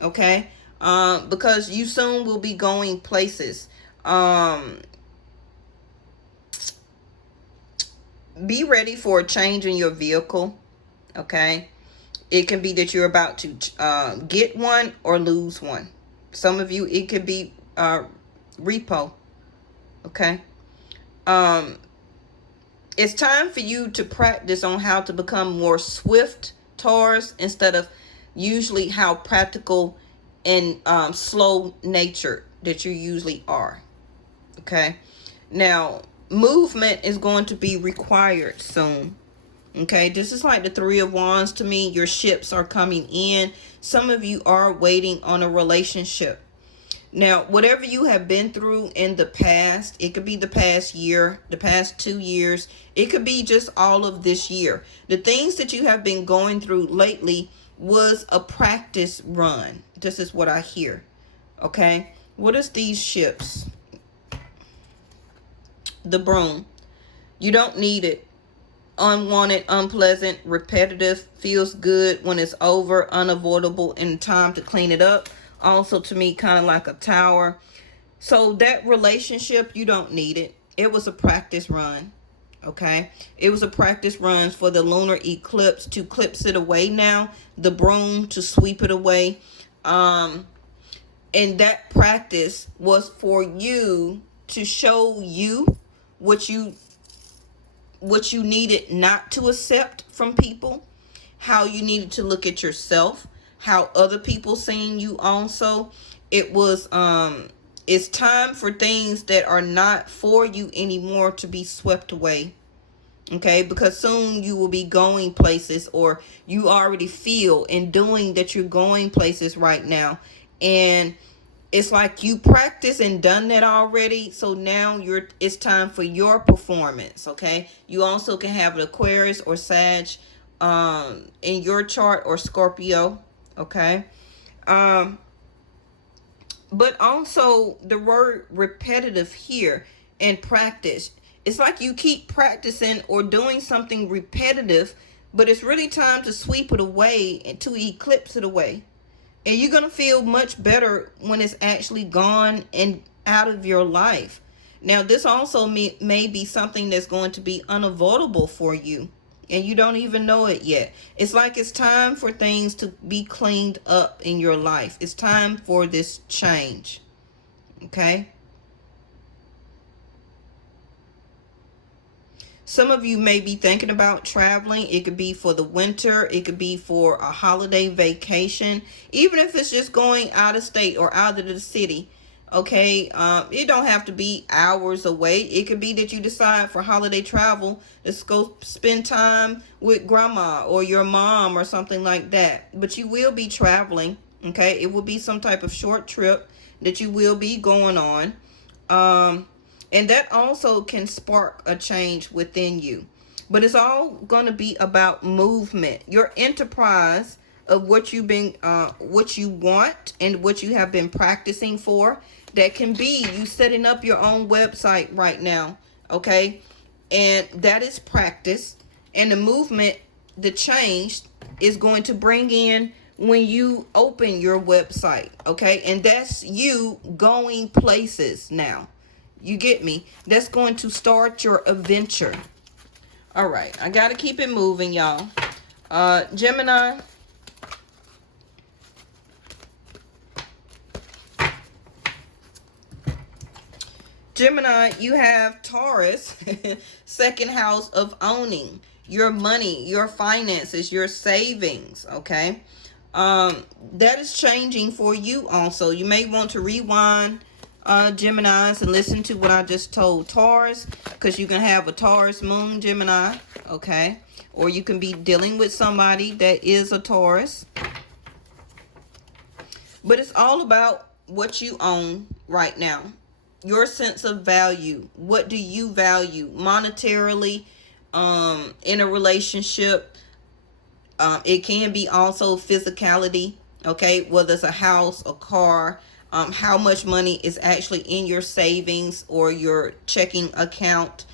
okay? Because you soon will be going places. Be ready for a change in your vehicle, okay? It can be that you're about to get one or lose one. Some of you, it could be repo, okay? It's time for you to practice on how to become more swift, Taurus, instead of usually how practical and slow natured that you usually are. Okay. Now, movement is going to be required soon. Okay. This is like the Three of Wands to me. Your ships are coming in. Some of you are waiting on a relationship. Now, whatever you have been through in the past, it could be the past year, the past 2 years. It could be just all of this year. The things that you have been going through lately was a practice run. This is what I hear. Okay. What is these ships? The broom. You don't need it. Unwanted, unpleasant, repetitive, feels good when it's over, unavoidable, and time to clean it up. Also, to me, kind of like a tower. So that relationship, you don't need it. It was a practice run. Okay. It was a practice run for the lunar eclipse to clips it away now. The broom to sweep it away. And that practice was for you to show you what you needed not to accept from people. How you needed to look at yourself. How other people seeing you also. It was it's time for things that are not for you anymore to be swept away. Okay, because soon you will be going places, or you already feel and doing that you're going places right now. And it's like you practice and done that already, so now it's time for your performance. Okay, you also can have an Aquarius or Sag in your chart, or Scorpio. Okay, but also the word repetitive here, and practice, it's like you keep practicing or doing something repetitive, but it's really time to sweep it away and to eclipse it away. And you're going to feel much better when it's actually gone and out of your life. Now, this also may be something that's going to be unavoidable for you, and you don't even know it yet. It's like it's time for things to be cleaned up in your life. It's time for this change. Okay? Some of you may be thinking about traveling. It could be for the winter. It could be for a holiday vacation. Even if it's just going out of state or out of the city. Okay, it don't have to be hours away. It could be that you decide for holiday travel, let's go spend time with grandma or your mom or something like that. But you will be traveling. Okay, it will be some type of short trip that you will be going on. And that also can spark a change within you. But it's all going to be about movement. Your enterprise of what what you want and what you have been practicing for. That can be you setting up your own website right now. Okay. And that is practice. And the movement, the change is going to bring in when you open your website. Okay. And that's you going places now. You get me? That's going to start your adventure. All right. I got to keep it moving, y'all. Gemini. Gemini, you have Taurus, second house of owning your money, your finances, your savings. Okay. That is changing for you also. You may want to rewind, Geminis, and listen to what I just told Taurus, because you can have a Taurus moon Gemini. Okay. Or you can be dealing with somebody that is a Taurus. But it's all about what you own right now. Your sense of value. What do you value monetarily, in a relationship? It can be also physicality. Okay, whether it's a house, a car, how much money is actually in your savings or your checking account.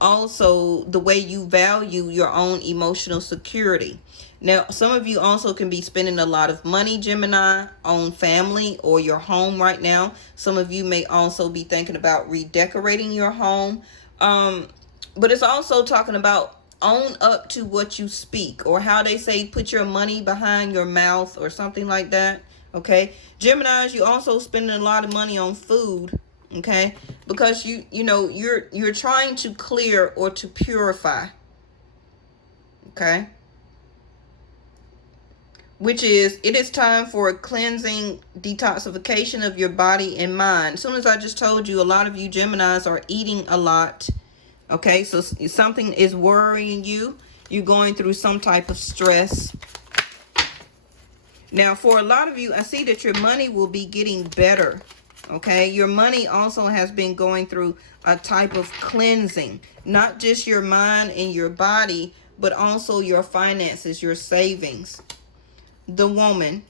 Also, the way you value your own emotional security. Now, some of you also can be spending a lot of money, Gemini, on family or your home right now. Some of you may also be thinking about redecorating your home. But it's also talking about own up to what you speak, or how they say put your money behind your mouth or something like that. Okay. Geminis, you also spending a lot of money on food. Okay. Because you're trying to clear or to purify. Okay. Which is, it is time for a cleansing, detoxification of your body and mind. As soon as I just told you, a lot of you Geminis are eating a lot. Okay, so something is worrying you. You're going through some type of stress. Now, for a lot of you, I see that your money will be getting better. Okay, your money also has been going through a type of cleansing. Not just your mind and your body, but also your finances, your savings. The woman.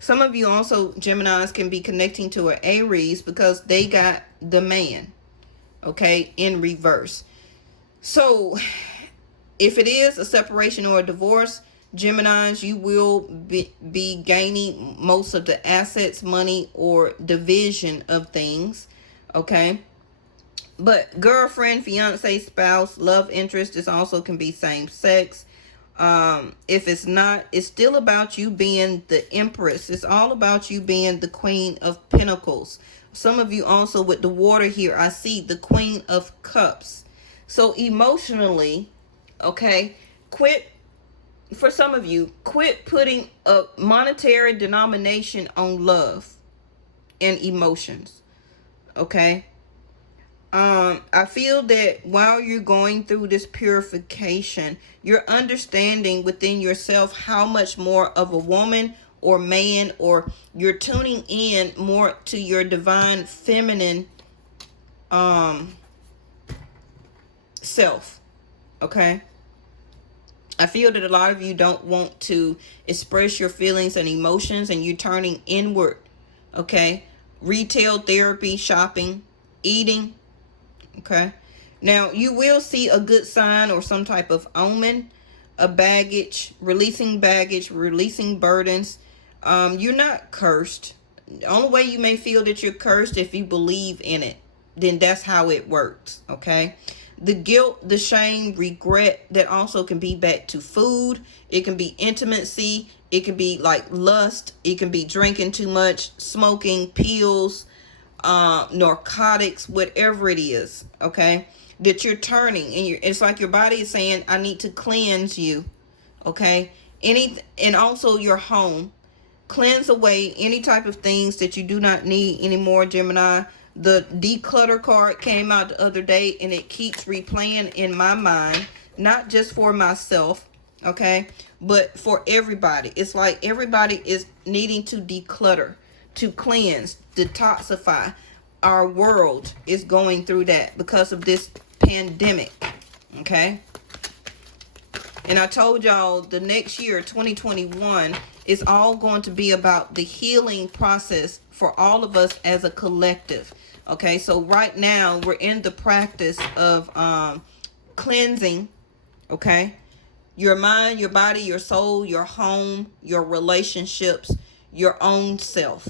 Some of you also, Geminis, can be connecting to an Aries because they got the man. Okay, in reverse. So, if it is a separation or a divorce, Geminis, you will be gaining most of the assets, money, or division of things. Okay. But girlfriend, fiance, spouse, love interest, this also can be same sex. If it's not, it's still about you being the empress. It's all about you being the queen of pentacles. Some of you also with the water here, I see the queen of cups. So emotionally, okay, for some of you, quit putting a monetary denomination on love and emotions. Okay. I feel that while you're going through this purification, you're understanding within yourself how much more of a woman or man, or you're tuning in more to your divine feminine self. Okay. I feel that a lot of you don't want to express your feelings and emotions, and you're turning inward. Okay. Retail, therapy, shopping, eating. Okay. Now, you will see a good sign or some type of omen, a baggage, releasing burdens. You're not cursed. The only way you may feel that you're cursed, if you believe in it, then that's how it works. Okay. The guilt, the shame, regret, that also can be back to food. It can be intimacy. It can be like lust. It can be drinking too much, smoking, pills, narcotics, whatever it is. Okay, that you're turning, and it's like your body is saying, I need to cleanse you. Okay. And also your home. Cleanse away any type of things that you do not need anymore, Gemini. The declutter card came out the other day, and it keeps replaying in my mind, not just for myself, okay, but for everybody. It's like everybody is needing to declutter, to cleanse, detoxify. Our world is going through that because of this pandemic, okay? And I told y'all the next year, 2021, is all going to be about the healing process for all of us as a collective. Okay, so right now we're in the practice of cleansing, okay? Your mind, your body, your soul, your home, your relationships, your own self.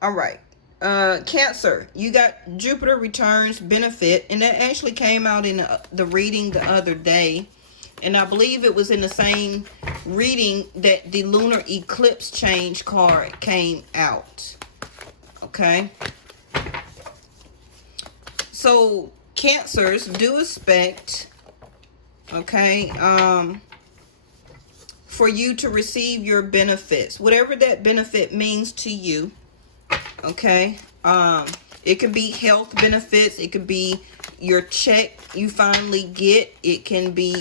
All right. Cancer, you got Jupiter returns benefit, and that actually came out in the reading the other day. And I believe it was in the same reading that the lunar eclipse change card came out. Okay. So Cancers, do expect, okay, for you to receive your benefits, whatever that benefit means to you. Okay. It could be health benefits. It could be your check you finally get. It can be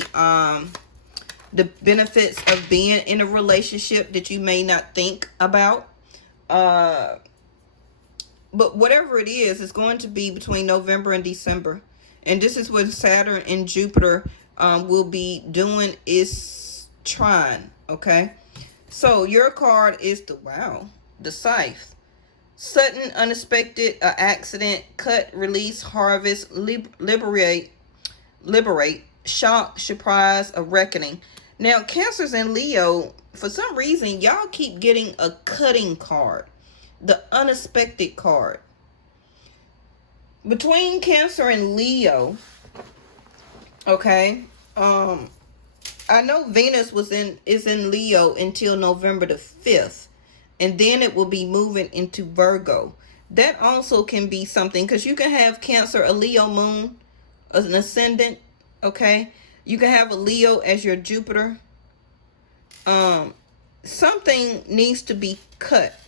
the benefits of being in a relationship that you may not think about. But whatever it is, it's going to be between November and December. And this is what Saturn and Jupiter will be doing, is trine. Okay. So your card is the Scythe. Sudden, unexpected, accident, cut, release, harvest, liberate, shock, surprise, a reckoning. Now, Cancers and Leo, for some reason, y'all keep getting a cutting card, the unexpected card. Between Cancer and Leo, okay, I know Venus is in Leo until November the 5th. And then it will be moving into Virgo. That also can be something, because you can have Cancer, a Leo moon, an ascendant, okay? You can have a Leo as your Jupiter. Something needs to be cut.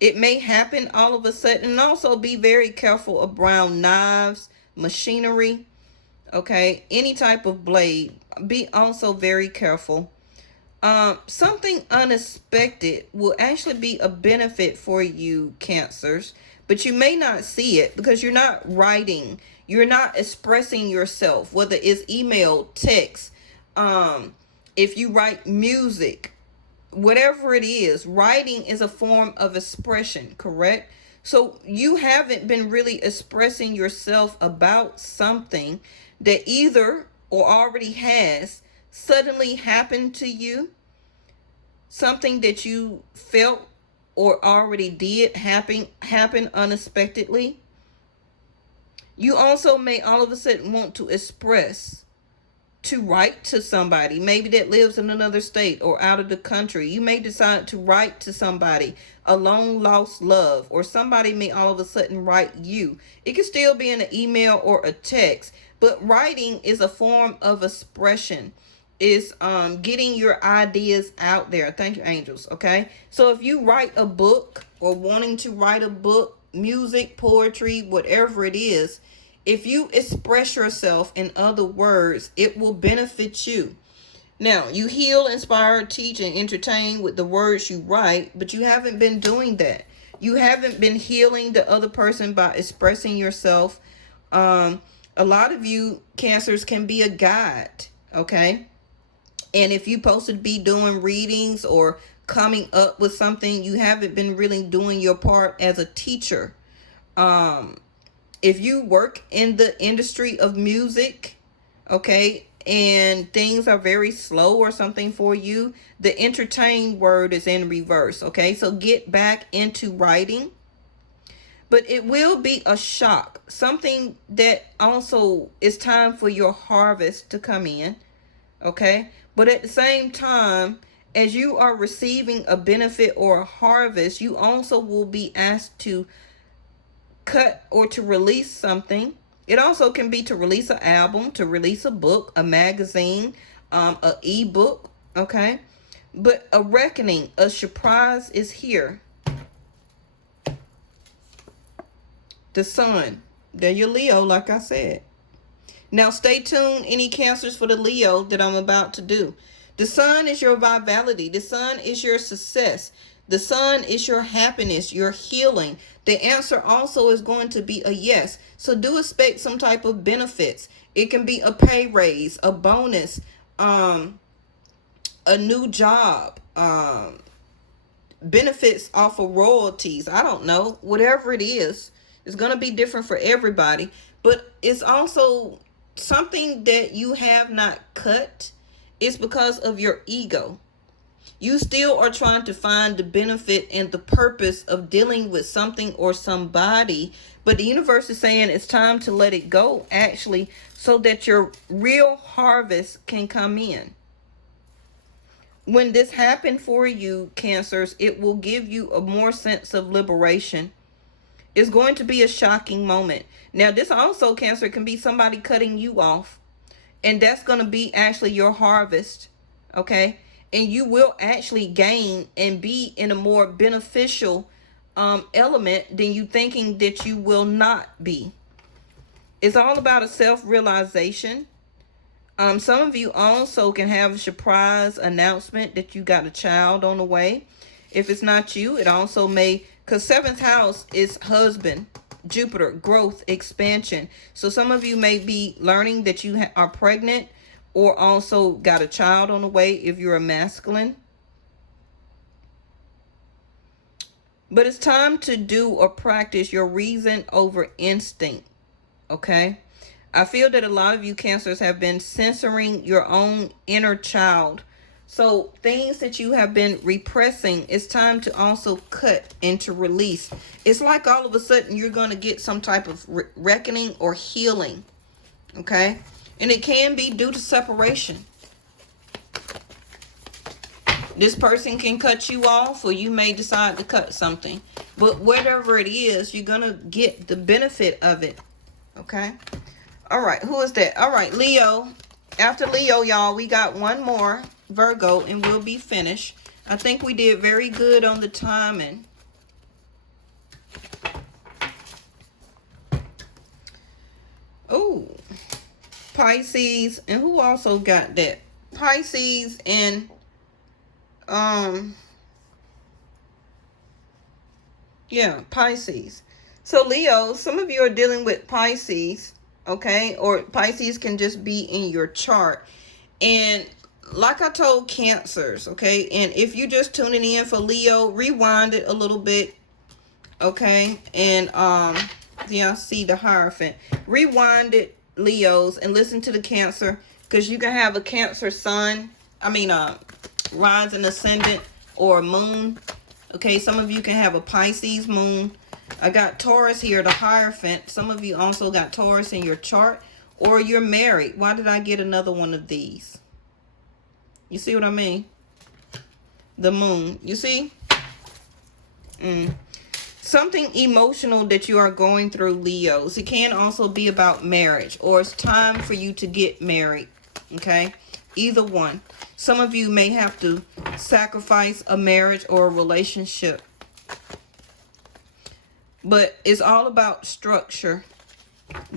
It may happen all of a sudden. And also be very careful around knives, machinery, okay? Any type of blade. Be also very careful. Something unexpected will actually be a benefit for you, Cancers, but you may not see it because you're not writing, you're not expressing yourself, whether it's email, text, if you write music, whatever it is. Writing is a form of expression, correct? So you haven't been really expressing yourself about something that either or already has suddenly happened to you, something that you felt or already did happen unexpectedly. You also may all of a sudden want to express, to write to somebody, maybe that lives in another state or out of the country. You may decide to write to somebody, a long lost love, or somebody may all of a sudden write you. It can still be in an email or a text, but writing is a form of expression. Is getting your ideas out there. Thank you, angels. Okay, so if you write a book or wanting to write a book, music, poetry, whatever it is if you express yourself in other words, it will benefit you. Now, you heal, inspire, teach, and entertain with the words you write, but you haven't been doing that. You haven't been healing the other person by expressing yourself. A lot of you Cancers can be a guide, okay? And if you're supposed to be doing readings or coming up with something, you haven't been really doing your part as a teacher. If you work in the industry of music, okay, and things are very slow or something for you, the entertain word is in reverse, okay? So get back into writing. But it will be a shock. Something that also is time for your harvest to come in, okay? But at the same time, as you are receiving a benefit or a harvest, you also will be asked to cut or to release something. It also can be to release an album, to release a book, a magazine, an ebook, okay? But a reckoning, a surprise is here. The sun. There you're Leo, like I said. Now stay tuned, any Cancers, for the Leo that I'm about to do. The sun is your vitality. The sun is your success. The sun is your happiness, your healing. The answer also is going to be a yes. So do expect some type of benefits. It can be a pay raise, a bonus, a new job, benefits off of royalties. I don't know. Whatever it is, it's going to be different for everybody. But it's also something that you have not cut. It's because of your ego. You still are trying to find the benefit and the purpose of dealing with something or somebody. But the universe is saying it's time to let it go, actually, so that your real harvest can come in. When this happened for you, Cancers, it will give you a more sense of liberation. It's going to be a shocking moment. Now, this also, Cancer, can be somebody cutting you off. And that's going to be actually your harvest, okay? And you will actually gain and be in a more beneficial element than you thinking that you will not be. It's all about a self-realization. Some of you also can have a surprise announcement that you got a child on the way. If it's not you, it also may, because 7th house is husband, Jupiter, growth, expansion. So some of you may be learning that you are pregnant, or also got a child on the way if you're a masculine. But it's time to do or practice your reason over instinct, okay? I feel that a lot of you Cancers have been censoring your own inner child. So things that you have been repressing, it's time to also cut and to release. It's like all of a sudden you're going to get some type of reckoning or healing, okay? And it can be due to separation. This person can cut you off, or you may decide to cut something. But whatever it is, you're going to get the benefit of it. Okay? All right. Who is that? All right. Leo. After Leo, y'all, we got one more, Virgo, and we'll be finished. I think we did very good on the timing. Oh. Pisces, and who also got that? Pisces and yeah, Pisces. So Leo, some of you are dealing with Pisces, okay? Or Pisces can just be in your chart. And like I told Cancers, okay? And if you're just tuning in for Leo, rewind it a little bit, okay? And yeah, see the Hierophant. Rewind it, Leos, and listen to the Cancer, because you can have a Cancer sun, rising ascendant or moon, okay? Some of you can have a Pisces moon. I got Taurus here, the Hierophant. Some of you also got Taurus in your chart, or you're married. Why did I get another one of these? You see what I mean? The moon, you see? Something emotional that you are going through, Leos. It can also be about marriage, or it's time for you to get married, okay? Either one. Some of you may have to sacrifice a marriage or a relationship. But it's all about structure.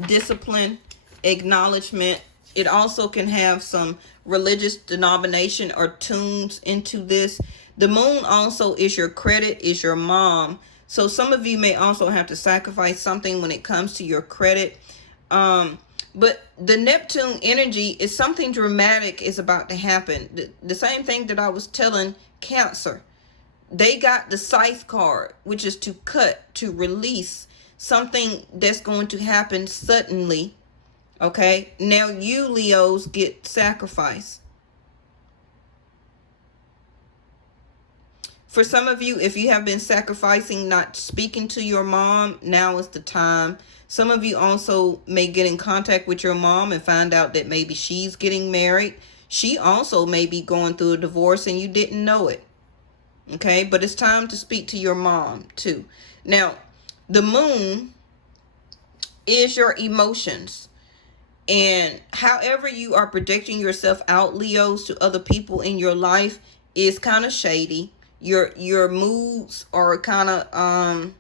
discipline, acknowledgement. It also can have some religious denomination or tunes into this. The moon also is your credit, is your mom. So some of you may also have to sacrifice something when it comes to your credit. But the Neptune energy is something dramatic is about to happen. The same thing that I was telling Cancer. They got the scythe card, which is to cut, to release something that's going to happen suddenly. Okay, now you Leos get sacrifice. For some of you, if you have been sacrificing, not speaking to your mom, now is the time. Some of you also may get in contact with your mom and find out that maybe she's getting married. She also may be going through a divorce and you didn't know it. Okay, but it's time to speak to your mom too. Now, the moon is your emotions. And however you are projecting yourself out, Leos, to other people in your life is kind of shady. Your moods are kind of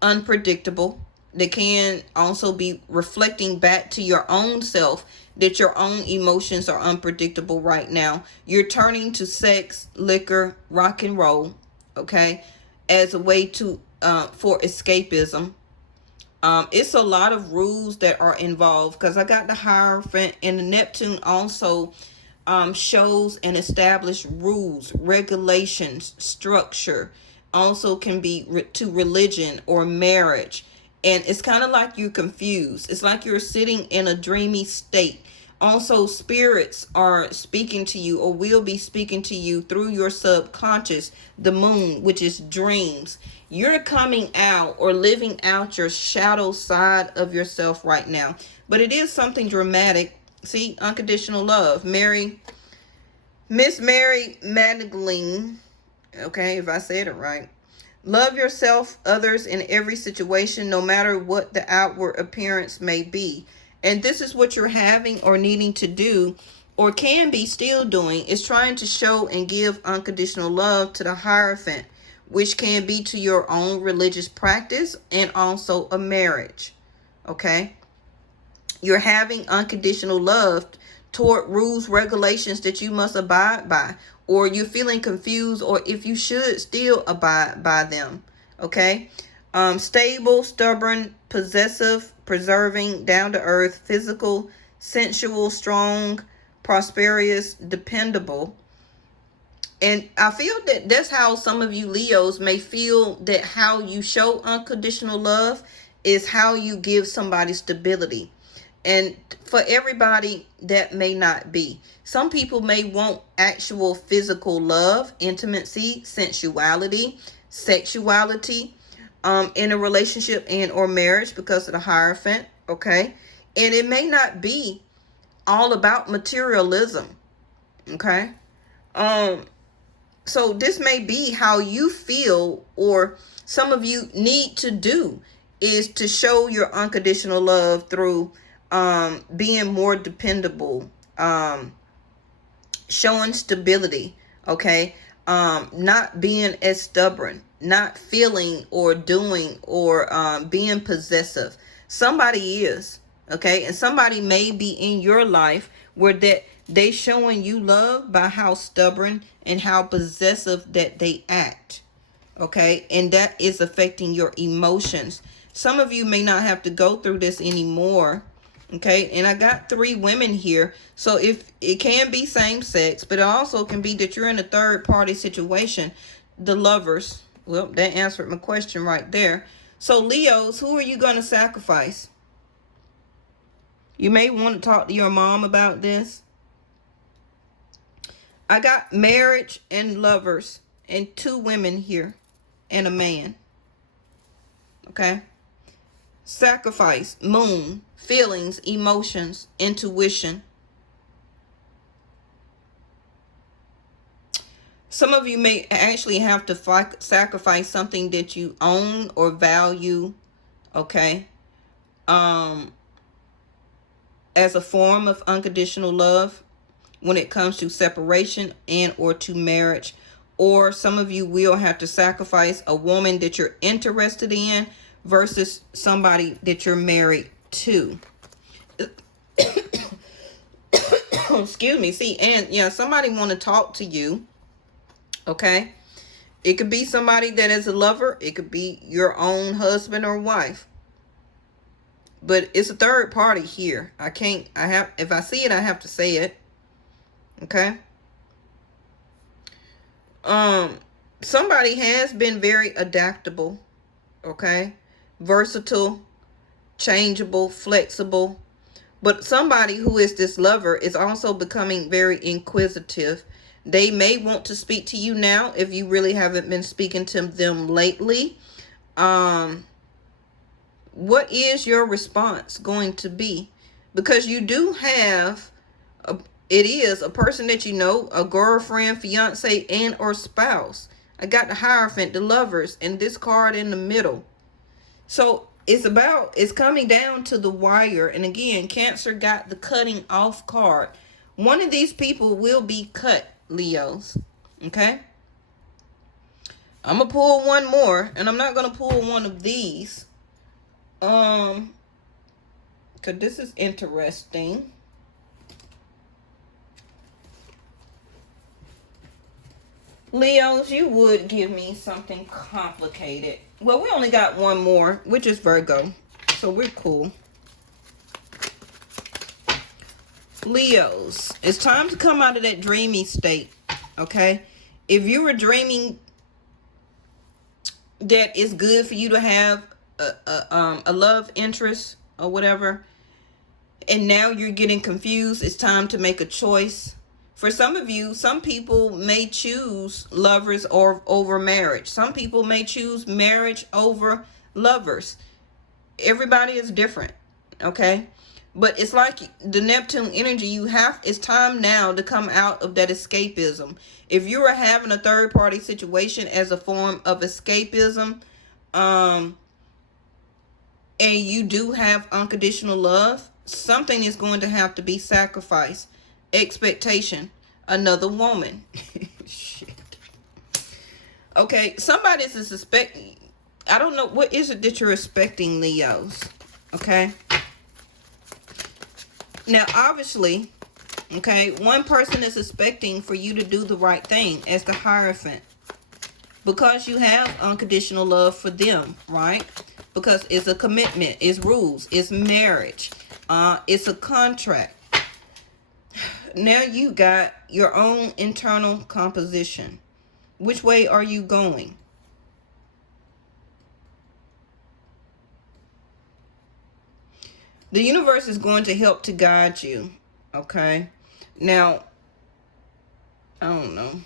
unpredictable. They can also be reflecting back to your own self that your own emotions are unpredictable right now. You're turning to sex, liquor, rock and roll, okay, as a way to for escapism. It's a lot of rules that are involved because I got the Hierophant, and the Neptune also shows and established rules, regulations, structure. Also can be to religion or marriage. And it's kind of like you're confused. It's like you're sitting in a dreamy state. Also, spirits are speaking to you or will be speaking to you through your subconscious, the moon, which is dreams. You're coming out or living out your shadow side of yourself right now. But it is something dramatic. See, unconditional love. Miss Mary Magdalene. Okay, if I said it right. Love yourself, others, in every situation, no matter what the outward appearance may be. And this is what you're having or needing to do, or can be still doing, is trying to show and give unconditional love to the Hierophant, which can be to your own religious practice and also a marriage. Okay? You're having unconditional love toward rules, regulations that you must abide by, or you're feeling confused, or if you should still abide by them. Okay? Stable, stubborn, possessive, preserving, down to earth, physical, sensual, strong, prosperous, dependable. And I feel that that's how some of you Leos may feel, that how you show unconditional love is how you give somebody stability. And for everybody, that may not be. Some people may want actual physical love, intimacy, sensuality, sexuality in a relationship and or marriage because of the Hierophant. Okay. And it may not be all about materialism. Okay. So this may be how you feel, or some of you need to do, is to show your unconditional love through being more dependable, showing stability, okay, not being as stubborn, not feeling or doing or being possessive. Somebody is, okay, and somebody may be in your life where that they showing you love by how stubborn and how possessive that they act, okay, and that is affecting your emotions. Some of you may not have to go through this anymore. Okay, and I got 3 women here. So if it can be same sex, but it also can be that you're in a third party situation. The Lovers. Well, that answered my question right there. So Leos, who are you going to sacrifice? You may want to talk to your mom about this. I got marriage and lovers and 2 women here and a man. Okay. Sacrifice, moon, feelings, emotions, intuition. Some of you may actually have to sacrifice something that you own or value, okay, as a form of unconditional love when it comes to separation and or to marriage. Or some of you will have to sacrifice a woman that you're interested in versus somebody that you're married 2. Excuse me. See, and yeah, somebody want to talk to you. Okay. It could be somebody that is a lover. It could be your own husband or wife. But it's a third party here. If I see it, I have to say it. Okay. Somebody has been very adaptable. Okay. Versatile, changeable, flexible. But somebody who is this lover is also becoming very inquisitive. They may want to speak to you now if you really haven't been speaking to them lately. What is your response going to be? Because you do have, it is a person that you know, a girlfriend, fiance, and or spouse. I got the Hierophant, the Lovers, and this card in the middle. So it's coming down to the wire. And again, Cancer got the cutting off card. One of these people will be cut, Leos. Okay? I'm going to pull one more. And I'm not going to pull one of these. Because this is interesting. Leos, you would give me something complicated. Well, we only got one more, which is Virgo. So we're cool. Leos, it's time to come out of that dreamy state. Okay? If you were dreaming that it's good for you to have a love interest or whatever, and now you're getting confused, it's time to make a choice. For some of you, some people may choose lovers or over marriage. Some people may choose marriage over lovers. Everybody is different, okay? But it's like the Neptune energy, it's time now to come out of that escapism. If you are having a third party situation as a form of escapism, and you do have unconditional love, something is going to have to be sacrificed. Expectation. Another woman. Shit. Okay, somebody's suspecting. I don't know. What is it that you're expecting, Leos? Okay. Now, obviously, okay, one person is expecting for you to do the right thing as the Hierophant. Because you have unconditional love for them, right? Because it's a commitment, it's rules, it's marriage, it's a contract. Now you got your own internal composition. Which way are you going? The universe is going to help to guide you. Okay. Now, I don't know.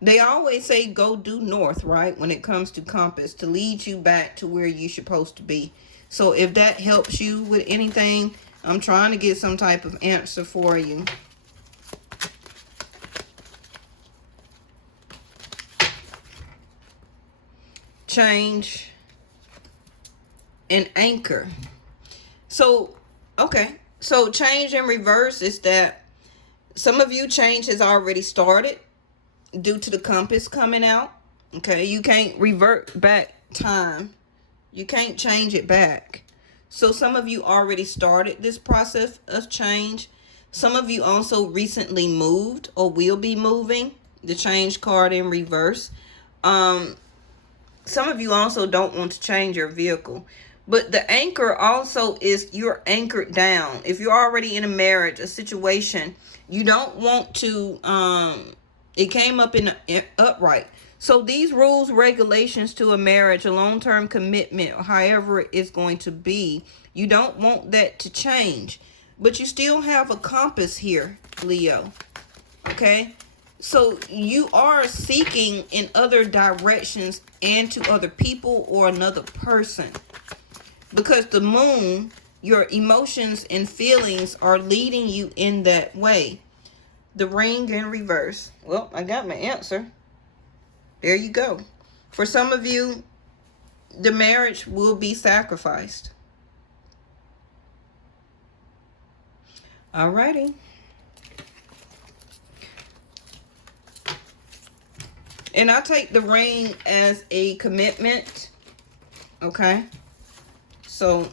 They always say go due north, right? When it comes to compass, to lead you back to where you're supposed to be. So if that helps you with anything, I'm trying to get some type of answer for you. Change and anchor. So, okay. So change in reverse is that some of you, change has already started due to the compass coming out. Okay. You can't revert back time. You can't change it back. So some of you already started this process of change. Some of you also recently moved or will be moving. The change card in reverse. Some of you also don't want to change your vehicle. But the anchor also is you're anchored down. If you're already in a marriage, a situation, you don't want to, it came up in upright. So these rules, regulations to a marriage, a long-term commitment, or however it's going to be, you don't want that to change. But you still have a compass here, Leo. Okay? So you are seeking in other directions and to other people or another person. Because the moon, your emotions and feelings are leading you in that way. The ring in reverse. Well, I got my answer. There you go. For some of you, the marriage will be sacrificed. Alrighty. And I take the ring as a commitment. Okay. So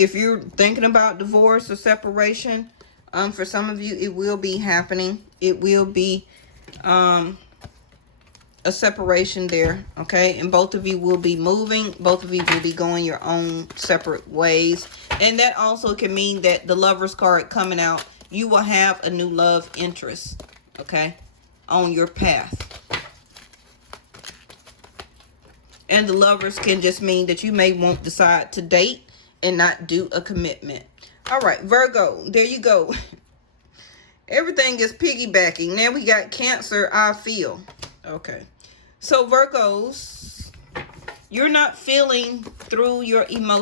If you're thinking about divorce or separation, for some of you, it will be happening. It will be a separation there, okay? And both of you will be moving. Both of you will be going your own separate ways. And that also can mean that the Lover's card coming out, you will have a new love interest, okay, on your path. And the Lovers can just mean that you may won't decide to date and not do a commitment. All right, Virgo, there you go. Everything is piggybacking. Now we got Cancer, I feel. Okay. So Virgos, you're not feeling through your emotions.